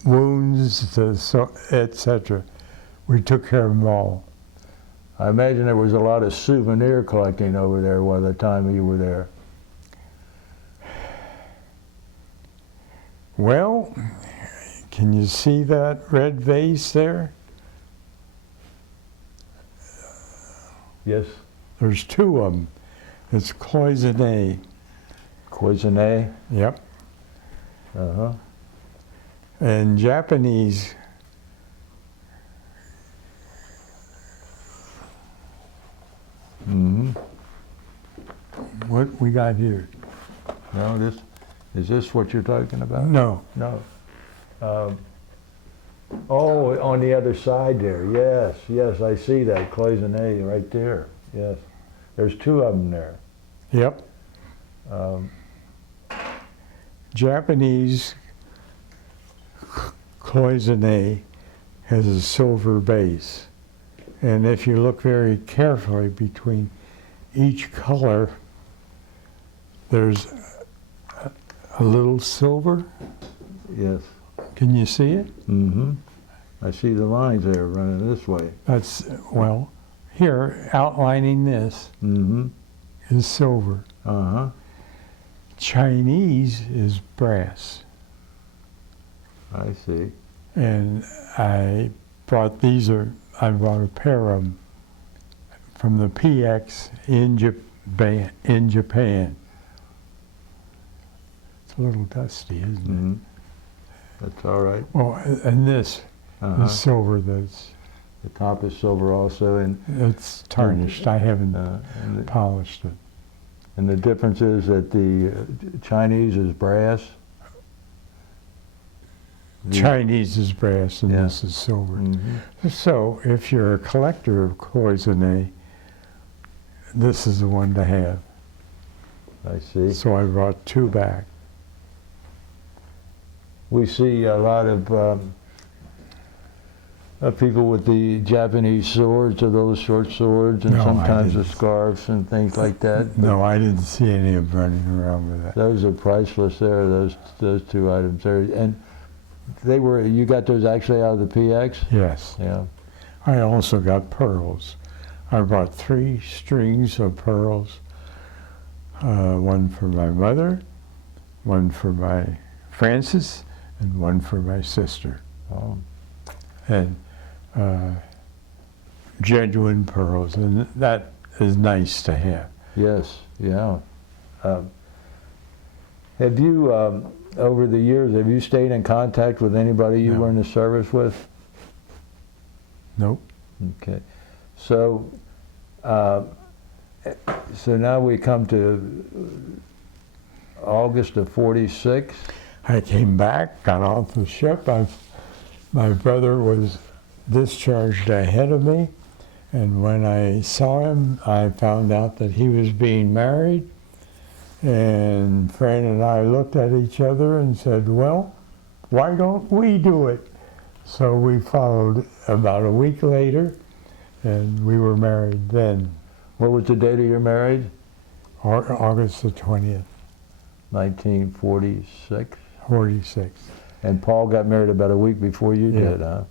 wounds to etc. We took care of them all. I imagine there was a lot of souvenir collecting over there by the time you were there. Well, can you see that red vase there? Yes. There's two of them. It's cloisonné. Cloisonné? Yep. Uh-huh. And Japanese Mm-hmm. what we got here? No, is this what you're talking about? No. No. Oh, on the other side there. Yes, yes, I see that cloisonné right there. Yes. There's two of them there. Yep. Japanese cloisonné has a silver base. And if you look very carefully between each color, there's a little silver. Yes. Can you see it? Mm-hmm. I see the lines there running this way. That's, well, here, outlining this Mm-hmm. is silver. Uh-huh. Chinese is brass. I see. And I bought I bought a pair of them from the PX in Japan. It's a little dusty, isn't it? Mm-hmm. That's all right. Well, and this Uh-huh. is silver. That's The top is silver also, and it's tarnished. I haven't polished it. and the difference is that the Chinese is brass. Chinese is brass and Yeah. this is silver. Mm-hmm. So if you're a collector of cloisonné, this is the one to have. I see. So I brought two back. We see a lot of people with the Japanese swords, or those short swords, and No, I sometimes the didn't. scarves and things like that. No, I didn't see any of them running around with that. Those are priceless there, those two items there. And you got those actually out of the PX? Yes. Yeah. I also got pearls. I brought 3 strings of pearls. One for my mother, one for my Frances, and one for my sister. Oh. And genuine pearls, and that is nice to have. Yes, yeah. Have you, over the years, have you stayed in contact with anybody you No. were in the service with? Nope. Okay. So, so now we come to August of '46. I came back, got off the ship. My brother was discharged ahead of me, and when I saw him, I found out that he was being married. And Fran and I looked at each other and said, well, why don't we do it? So we followed about a week later, and we were married then. What was the date of your marriage? August the 20th, 1946. 46. And Paul got married about a week before you Yeah. did, huh?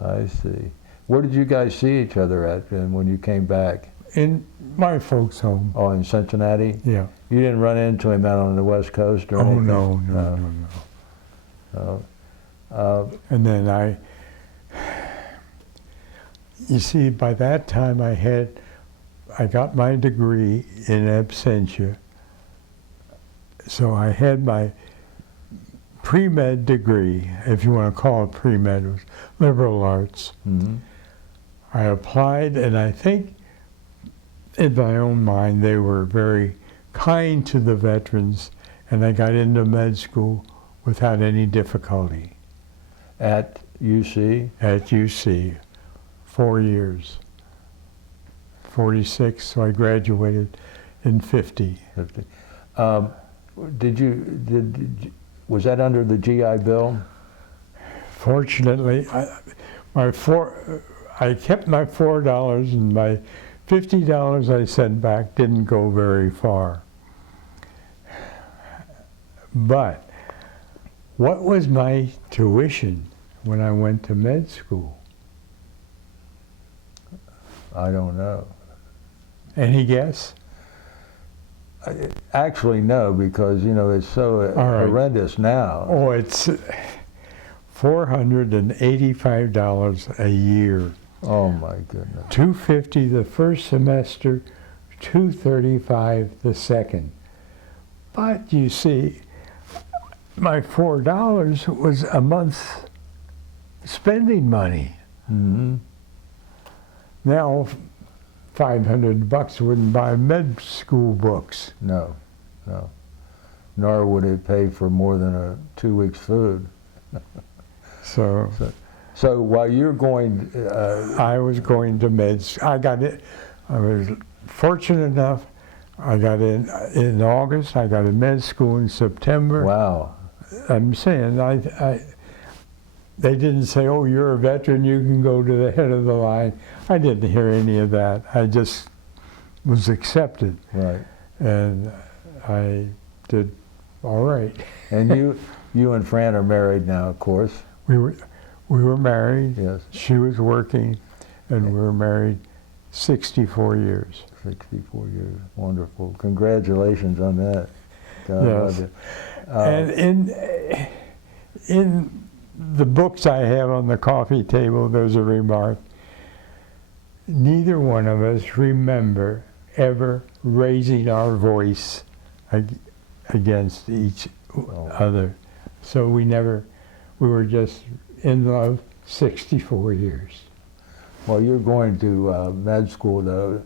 I see. Where did you guys see each other at when you came back? In my folks' home. Oh, in Cincinnati? Yeah. You didn't run into him out on the West Coast or Oh, anything? no. And then you see, by that time I got my degree in absentia. So I had my pre-med degree, if you want to call it pre-med, it was liberal arts. Mm-hmm. I applied, and I think in my own mind they were very kind to the veterans, and I got into med school without any difficulty. At UC? At UC, 4 years. 46, so I graduated in 50. 50. Was that under the GI Bill? Fortunately, I kept my $4, and my $50 I sent back didn't go very far. But what was my tuition when I went to med school? I don't know. Any guess? Actually, no, because, you know, it's so right. horrendous now. Oh, it's $485 a year. Oh, my goodness. $250 the first semester, $235 the second. But you see, my $4 was a month's spending money. Mm-hmm. Now, $500 wouldn't buy med school books. No, no. Nor would it pay for more than 2 weeks' food. So while you're going, I was going to med school. I got it. I was fortunate enough. I got in August. I got in med school in September. wow. I'm saying they didn't say, "Oh, you're a veteran. You can go to the head of the line." I didn't hear any of that. I just was accepted, Right. and I did all right. And you and Fran are married now, of course. We were married. Yes. She was working, and we were married 64 years. 64 years. Wonderful. Congratulations on that. God Yes. love you. And in the books I have on the coffee table, there's a remark. Neither one of us remember ever raising our voice against each other. So we were just in love 64 years. Well, you're going to med school, though.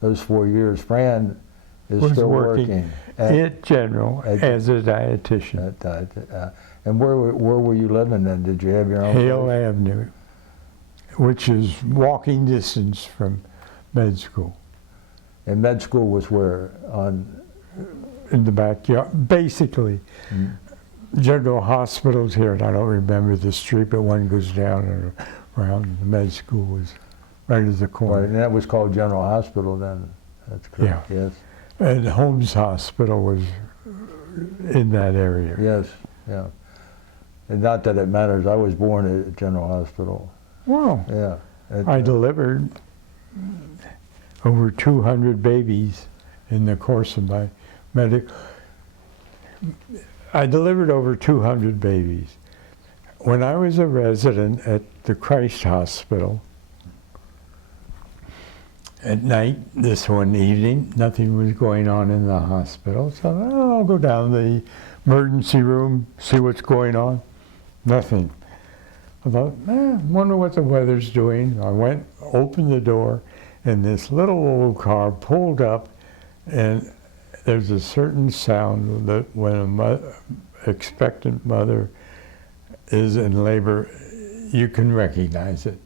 Those 4 years, Fran is Was still working working at General as a dietitian. And where were you living then? Did you have your own Hale place? Avenue, which is walking distance from med school. And med school was where? In the backyard, basically. General Hospital's here, and I don't remember the street, but one goes down and around. The med school was right at the corner. Right, and that was called General Hospital then. That's correct. Yeah. Yes. And Holmes Hospital was in that area. Yes. Yeah. And not that it matters. I was born at General Hospital. Wow. Yeah. I delivered over 200 babies in the course of my I delivered over 200 babies. When I was a resident at the Christ Hospital, at night, this one evening, nothing was going on in the hospital, so I'll go down to the emergency room, see what's going on. Nothing. I thought, wonder what the weather's doing. I went, opened the door, and this little old car pulled up, and there's a certain sound that when an expectant mother is in labor, you can recognize it.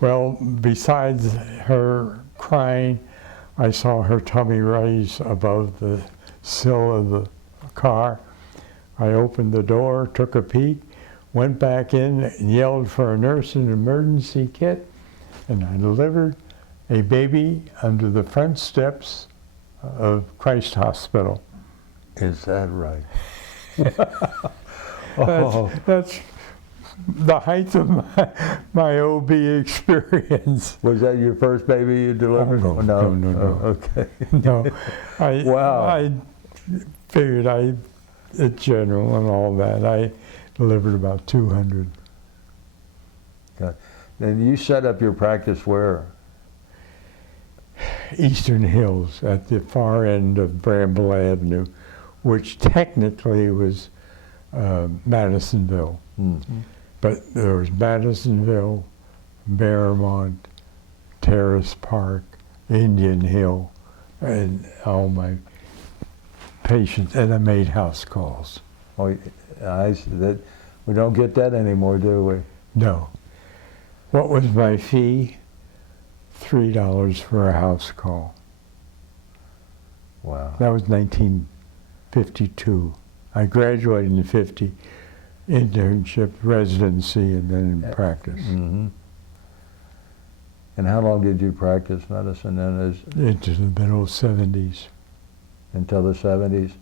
Well, besides her crying, I saw her tummy rise above the sill of the car. I opened the door, took a peek, went back in and yelled for a nurse and an emergency kit, and I delivered a baby under the front steps of Christ Hospital. Is that right? That's the height of my OB experience. Was that your first baby you delivered? Oh, no. Oh, okay. No, Wow. I figured at General and all that, I delivered about 200. Okay. Then you set up your practice where? Eastern Hills at the far end of Bramble Avenue, which technically was Madisonville. Mm-hmm. But there was Madisonville, Bearmont, Terrace Park, Indian Hill, and all my patients, and I made house calls. Oh, we don't get that anymore, do we? No. What was my fee? $3 for a house call. Wow. That was 1952. I graduated in 50, internship, residency, and then in practice. Mm-hmm. And how long did you practice medicine then? Into the middle 70s. Until the 70s?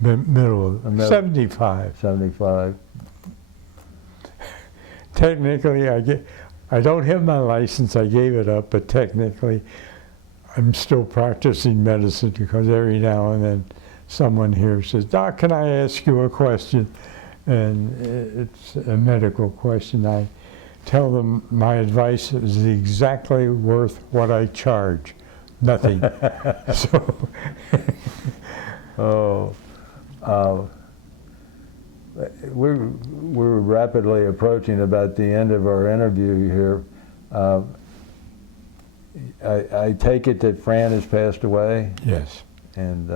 Middle, Middle. 75. 75. Technically, I don't have my license. I gave it up, but technically, I'm still practicing medicine because every now and then someone here says, "Doc, can I ask you a question?" And it's a medical question. I tell them my advice is exactly worth what I charge. Nothing. So, Oh, we're rapidly approaching about the end of our interview here. I take it that Fran has passed away, yes, and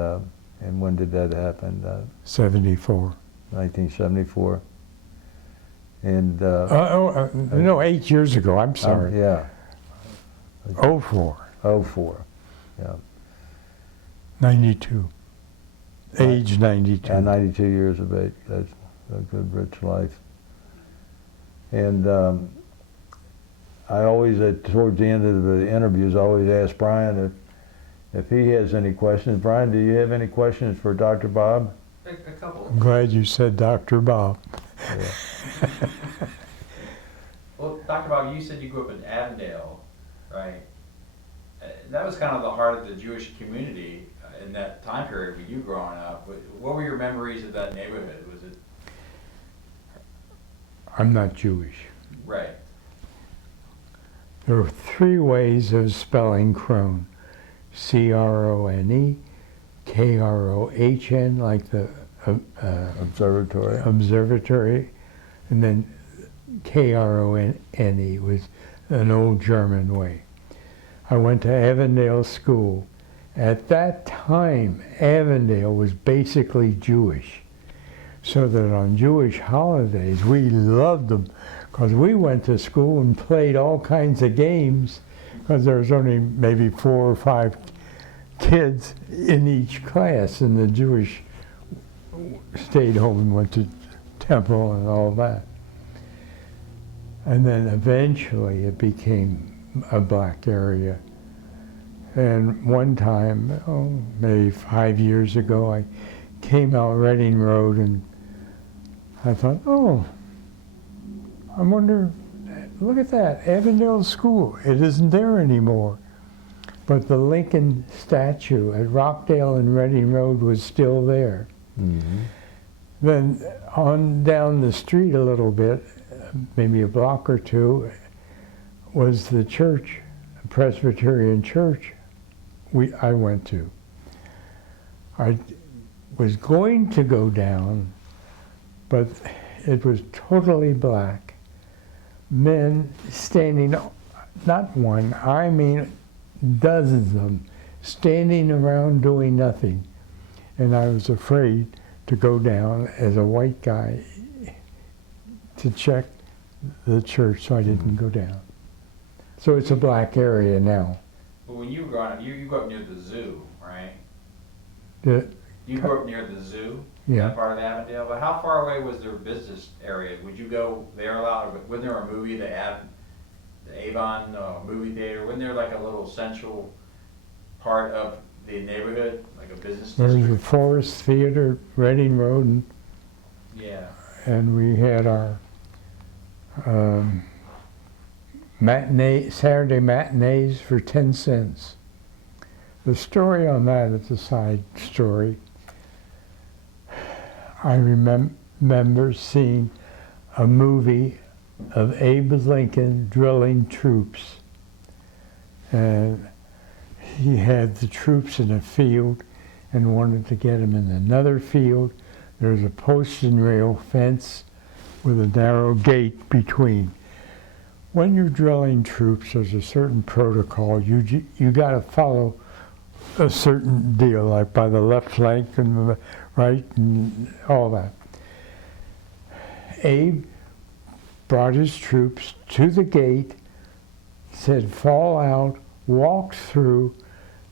when did that happen? 74. 1974. And No, 8 years ago. I'm sorry. yeah, 04. 04. Yeah, 92. Age 92. and 92 years of age. That's a good, rich life. And I always, towards the end of the interviews, I always ask Brian if he has any questions. Brian, do you have any questions for Dr. Bob? A couple. I'm glad you said Dr. Bob. Yeah. Well, Dr. Bob, you said you grew up in Avondale, right? That was kind of the heart of the Jewish community in that time period when you were growing up. What were your memories of that neighborhood? Was it I'm not Jewish. right? There are 3 ways of spelling Krone. Crone, Khrohn, like the Observatory. observatory, and then Krone was an old German way. I went to Avondale School. At that time, Avondale was basically Jewish. So that on Jewish holidays, we loved them because we went to school and played all kinds of games because there was only maybe 4 or 5 kids in each class, and the Jewish stayed home and went to temple and all that. And then eventually it became a black area. And one time, maybe 5 years ago, I came out Reading Road and I thought, oh, I wonder, look at that, Avondale School. It isn't there anymore. But the Lincoln statue at Rockdale and Reading Road was still there. Mm-hmm. Then on down the street a little bit, maybe a block or 2, was the church, a Presbyterian church I went to. I was going to go down, but it was totally black. Men standing, not one, I mean dozens of them, standing around doing nothing. And I was afraid to go down as a white guy to check the church, so I didn't go down. So it's a black area now. But when you were growing up, you grew up near the zoo, right? The, You grew up near the zoo, yeah. that part of Avondale. But how far away was their business area? Would you go there a lot? Wasn't there a movie, the Avon movie theater? Wasn't there like a little central part of the neighborhood, like a business There was district? a Forest Theater, Reading Road, Yeah. and we had our Saturday matinees for 10 cents. The story on that is a side story. I remember seeing a movie of Abe Lincoln drilling troops. And he had the troops in a field and wanted to get them in another field. There was a post and rail fence with a narrow gate between. When you're drilling troops, there's a certain protocol. You got to follow a certain deal, like by the left flank and the right and all that. Abe brought his troops to the gate, said fall out, walked through,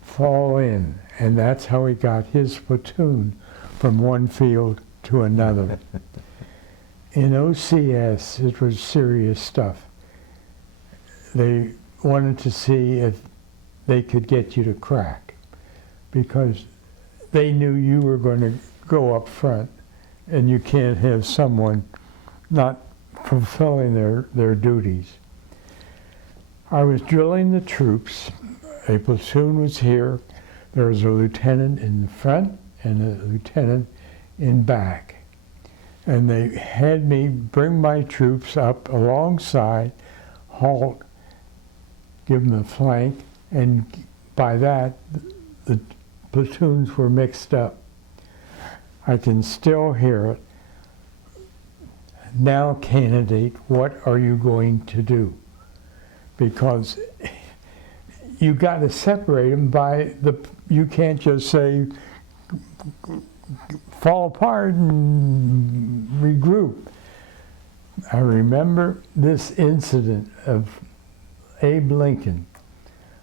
fall in. And that's how he got his platoon from one field to another. In OCS, it was serious stuff. They wanted to see if they could get you to crack, because they knew you were going to go up front, and you can't have someone not fulfilling their duties. I was drilling the troops. A platoon was here. There was a lieutenant in the front and a lieutenant in back. And they had me bring my troops up alongside, halt, give them a flank, and by that, the platoons were mixed up. I can still hear it. Now, candidate, what are you going to do? Because you got to separate them by you can't just say, fall apart and regroup. I remember this incident of Abe Lincoln.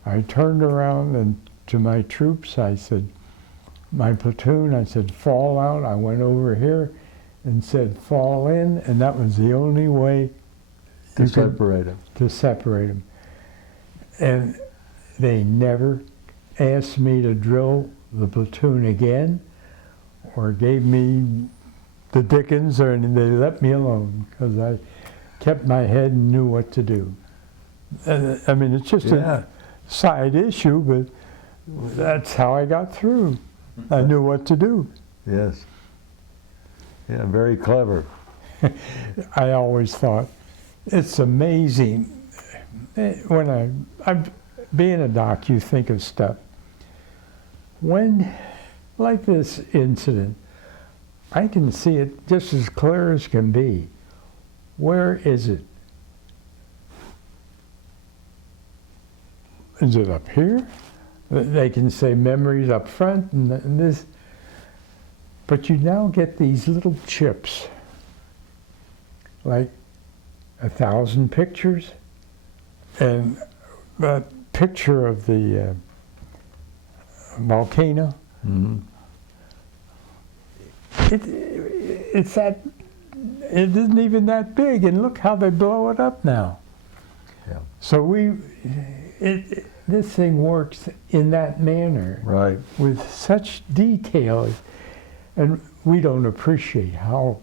I turned around and to my troops, I said, my platoon, I said, fall out. I went over here and said, fall in, and that was the only way To separate them. to separate them. And they never asked me to drill the platoon again or gave me the dickens, or they let me alone because I kept my head and knew what to do. I mean, it's just Yeah. a side issue, but that's how I got through. I knew what to do. Yes. Yeah, very clever. I always thought, it's amazing. When I'm being a doc, you think of stuff. When, like this incident, I can see it just as clear as can be. Where is it? Is it up here? They can say memories up front and this, but you now get these little chips, like 1,000 pictures, and a picture of the volcano. Mm-hmm. It's that, it isn't even that big, and look how they blow it up now. Yeah. So this thing works in that manner, Right. with such detail, and we don't appreciate how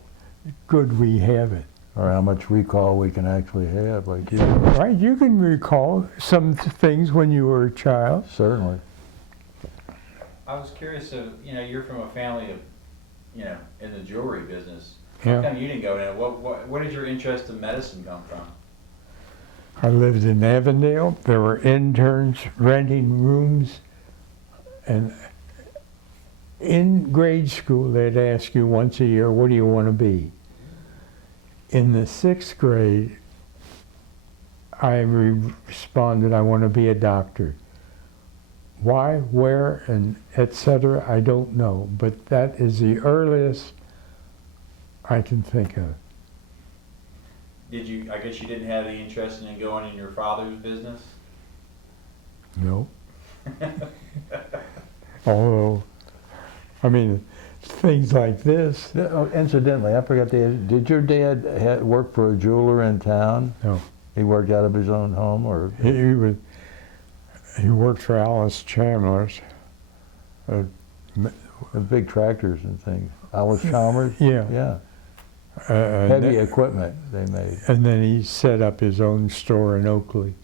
good we have it. Or how much recall we can actually have, like you. Right? You can recall some things when you were a child. Certainly. I was curious, you're from a family of, in the jewelry business. Yeah. How come you didn't go in? What did your interest in medicine come from? I lived in Avondale. There were interns renting rooms, and in grade school they'd ask you once a year, what do you want to be? In the 6th grade, I responded, I want to be a doctor. Why, where, and etc., I don't know, but that is the earliest I can think of. I guess you didn't have any interest in going in your father's business? No. Although, I mean, things like this. Oh, incidentally, I forgot to ask, did your dad work for a jeweler in town? No. He worked out of his own home, or? He worked for Alice Chandler's. Big tractors and things. Alice Chalmers? Yeah. Yeah. And Heavy equipment they made. And then he set up his own store in Oakley.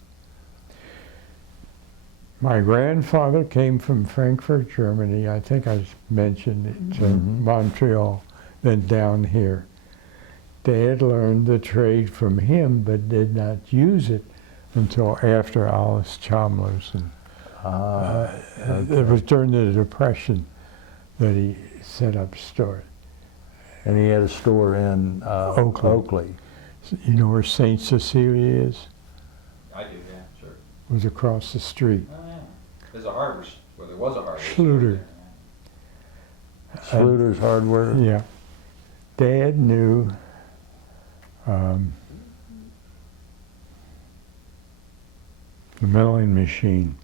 My grandfather came from Frankfurt, Germany. I think I mentioned it, to Montreal, then down here. Dad learned the trade from him, but did not use it until after Alice Chalmers. And, It was during the Depression that he set up store. And he had a store in Oakley. You know where St. Cecilia is? I do, yeah, sure. It was across the street. Oh, yeah. There's a hardware, there was a hardware. Schluter. Schluter's Hardware. Yeah. Dad knew the milling machine.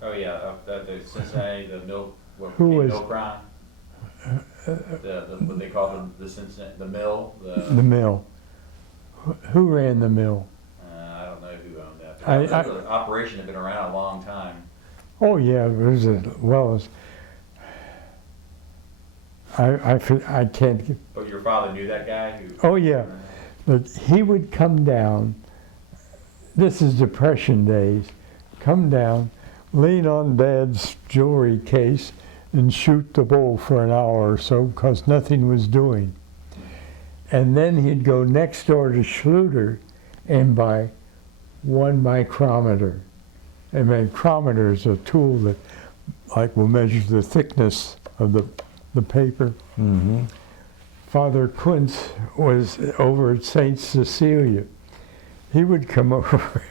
Oh, yeah, the Cincinnati, the milk, Who was- milk run. What they call the Cincinnati, the mill, The mill. Who ran the mill? I don't know who owned that. I- The operation had been around a long time. Oh yeah, it was as well as I can't. But your father knew that guy who? Oh yeah, but he would come down. This is Depression days. Come down, lean on Dad's jewelry case, and shoot the bull for an hour or so because nothing was doing. And then he'd go next door to Schluter and buy 1 micrometer. A micrometer is a tool that will measure the thickness of the paper. Mm-hmm. Father Kuntz was over at St. Cecilia. He would come over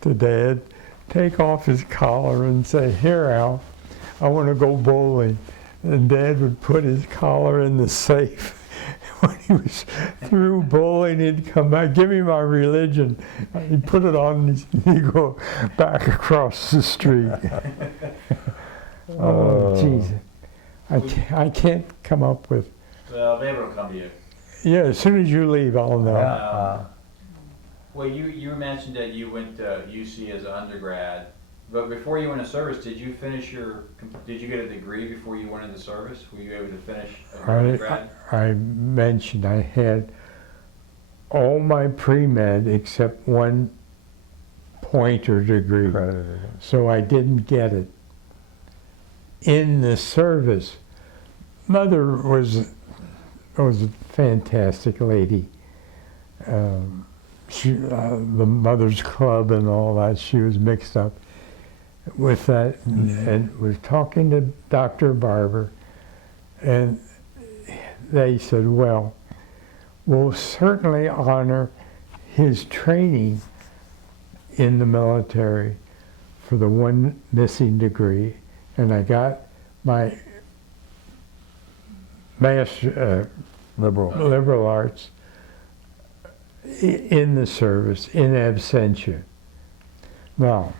to Dad, take off his collar and say, "Here, Al, I want to go bowling." And Dad would put his collar in the safe. When he was through bowling, he'd come back, "Give me my religion." He'd put it on and he'd go back across the street. Oh, jeez. I can't come up with. Well, they will come to you. Yeah, as soon as you leave, I'll know. Well, you mentioned that you went to UC as an undergrad, but before you went to service, did you get a degree before you went into service? Were you able to finish an undergrad? I mentioned I had all my pre-med except 1 pointer degree, so I didn't get it. In the service, Mother was a fantastic lady. The Mother's Club and all that, she was mixed up with that, and was talking to Dr. Barber, and they said, "Well, we'll certainly honor his training in the military for the 1 missing degree." And I got my master liberal arts in the service, in absentia. Now,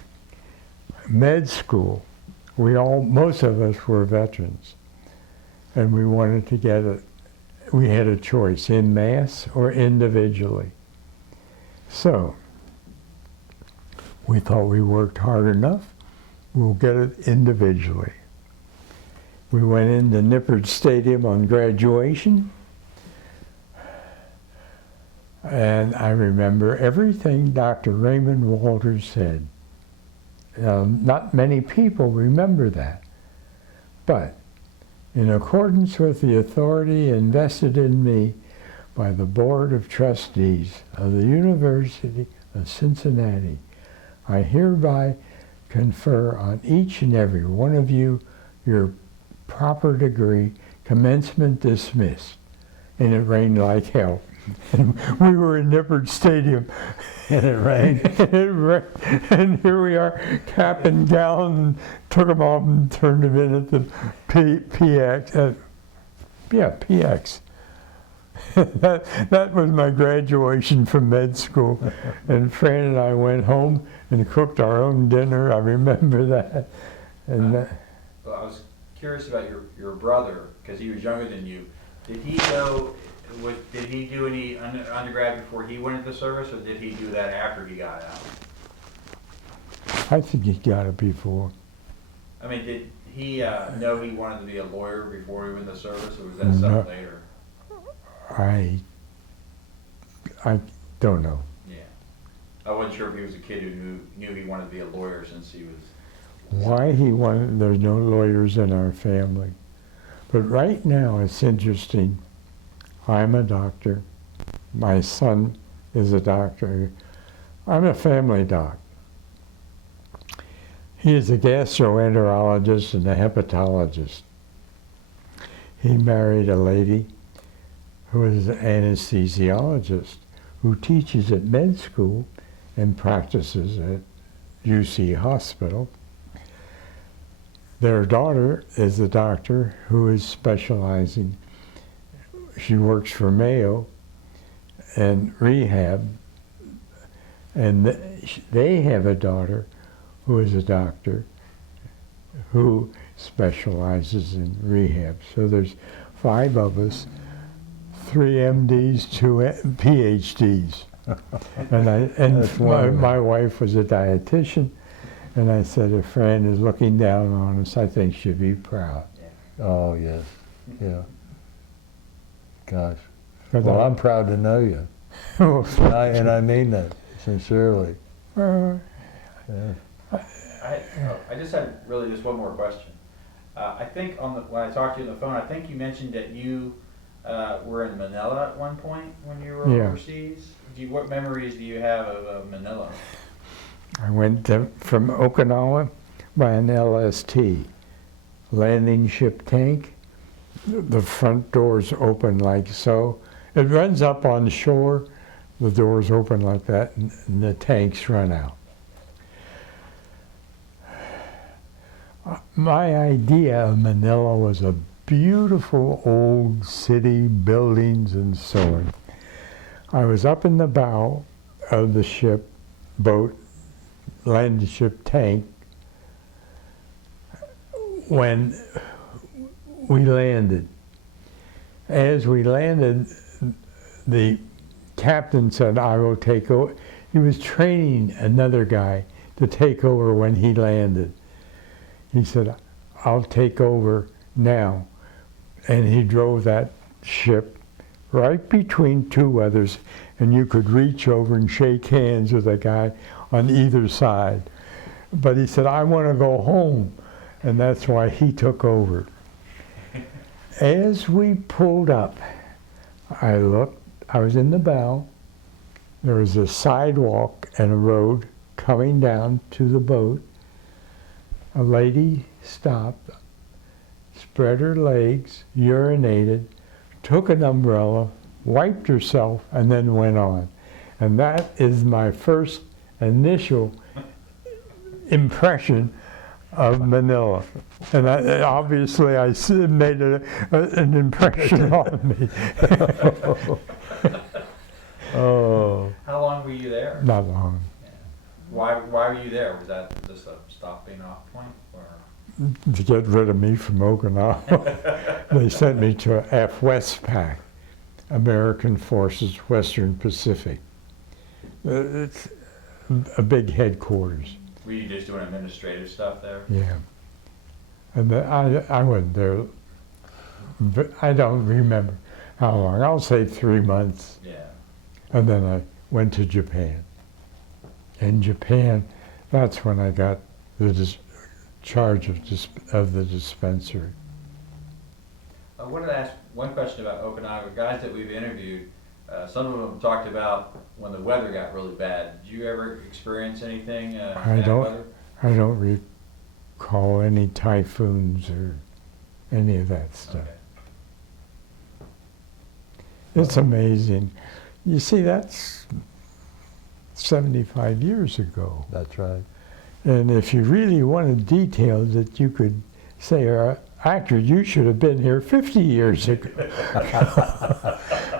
med school, most of us were veterans, and we wanted to get it. We had a choice, in mass or individually. So, we thought we worked hard enough, we'll get it individually. We went into Nippert Stadium on graduation, and I remember everything Dr. Raymond Walters said. Not many people remember that, but in accordance with the authority invested in me by the Board of Trustees of the University of Cincinnati, I hereby confer on each and every one of you your proper degree, commencement dismissed. And it rained like hell. And we were in Nippert Stadium. And it rained. And here we are, cap and gown, and took them off and turned them in at the PX. PX. That was my graduation from med school. And Fran and I went home and cooked our own dinner. I remember that. And Well, I was curious about your brother, because he was younger than you. Did he do any undergrad before he went into service, or did he do that after he got out? I think he got it before. I mean, did he know he wanted to be a lawyer before he went into service, or was that something later? I don't know. Yeah. I wasn't sure if he was a kid who knew he wanted to be a lawyer since he was... Why he wanted, there's no lawyers in our family. But right now it's interesting. I'm a doctor. My son is a doctor. I'm a family doc. He is a gastroenterologist and a hepatologist. He married a lady who is an anesthesiologist who teaches at med school and practices at UC Hospital. Their daughter is a doctor who is specializing. She works for Mayo and rehab, and they have a daughter who is a doctor who specializes in rehab. So there's 5 of us, 3 MDs, 2 PhDs. And my wife was a dietitian, and I said, if Fran is looking down on us, I think she'd be proud. Oh, yes, yeah. Gosh. But Well, I'm proud to know you. And I mean that sincerely. Yeah. I just had really just one more question. I think when I talked to you on the phone, I think you mentioned that you were in Manila at one point when you were Yeah. overseas. What memories do you have of Manila? I went from Okinawa by an LST, landing ship tank. The front doors open like so. It runs up on shore, the doors open like that, and the tanks run out. My idea of Manila was a beautiful old city, buildings and so on. I was up in the bow of the boat, landing ship tank, when we landed. As we landed, the captain said, I will take over. He was training another guy to take over when he landed. He said, I'll take over now. And he drove that ship right between two others, and you could reach over and shake hands with a guy on either side. But he said, I want to go home. And that's why he took over. As we pulled up, I looked, I was in the bow. There was a sidewalk and a road coming down to the boat. A lady stopped, spread her legs, urinated, took an umbrella, wiped herself, and then went on. And that is my first initial impression of Manila. And obviously I made an impression on me. Oh. How long were you there? Not long. Yeah. Why were you there? Was that just a stopping off point? Or? To get rid of me from Okinawa, they sent me to FWESTPAC, American Forces Western Pacific. It's a big headquarters. Were you just doing administrative stuff there? Yeah. And I went there, but I don't remember how long. I'll say 3 months. Yeah. And then I went to Japan. In Japan, that's when I got the charge of the dispensary. I wanted to ask one question about Okinawa. Guys that we've interviewed, some of them talked about when the weather got really bad. Did you ever experience anything bad weather? I don't recall any typhoons or any of that stuff. Okay. It's amazing. You see, that's 75 years ago. That's right. And if you really wanted details that you could say, actor, you should have been here 50 years ago.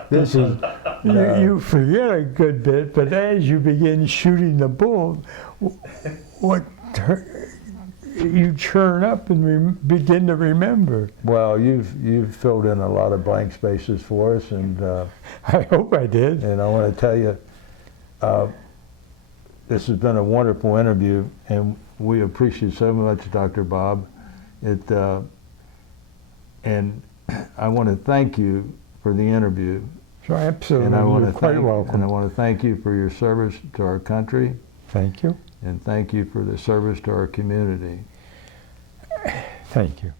This is You forget a good bit, but as you begin shooting the bull, you churn up and begin to remember. well. You've filled in a lot of blank spaces for us, and I hope I did. I want to tell you, this has been a wonderful interview, and we appreciate so much, Dr. Bob. And I want to thank you for the interview. So absolutely, And I want you're to quite thank, welcome. and I want to thank you for your service to our country, Thank you. and thank you for the service to our community. Thank you.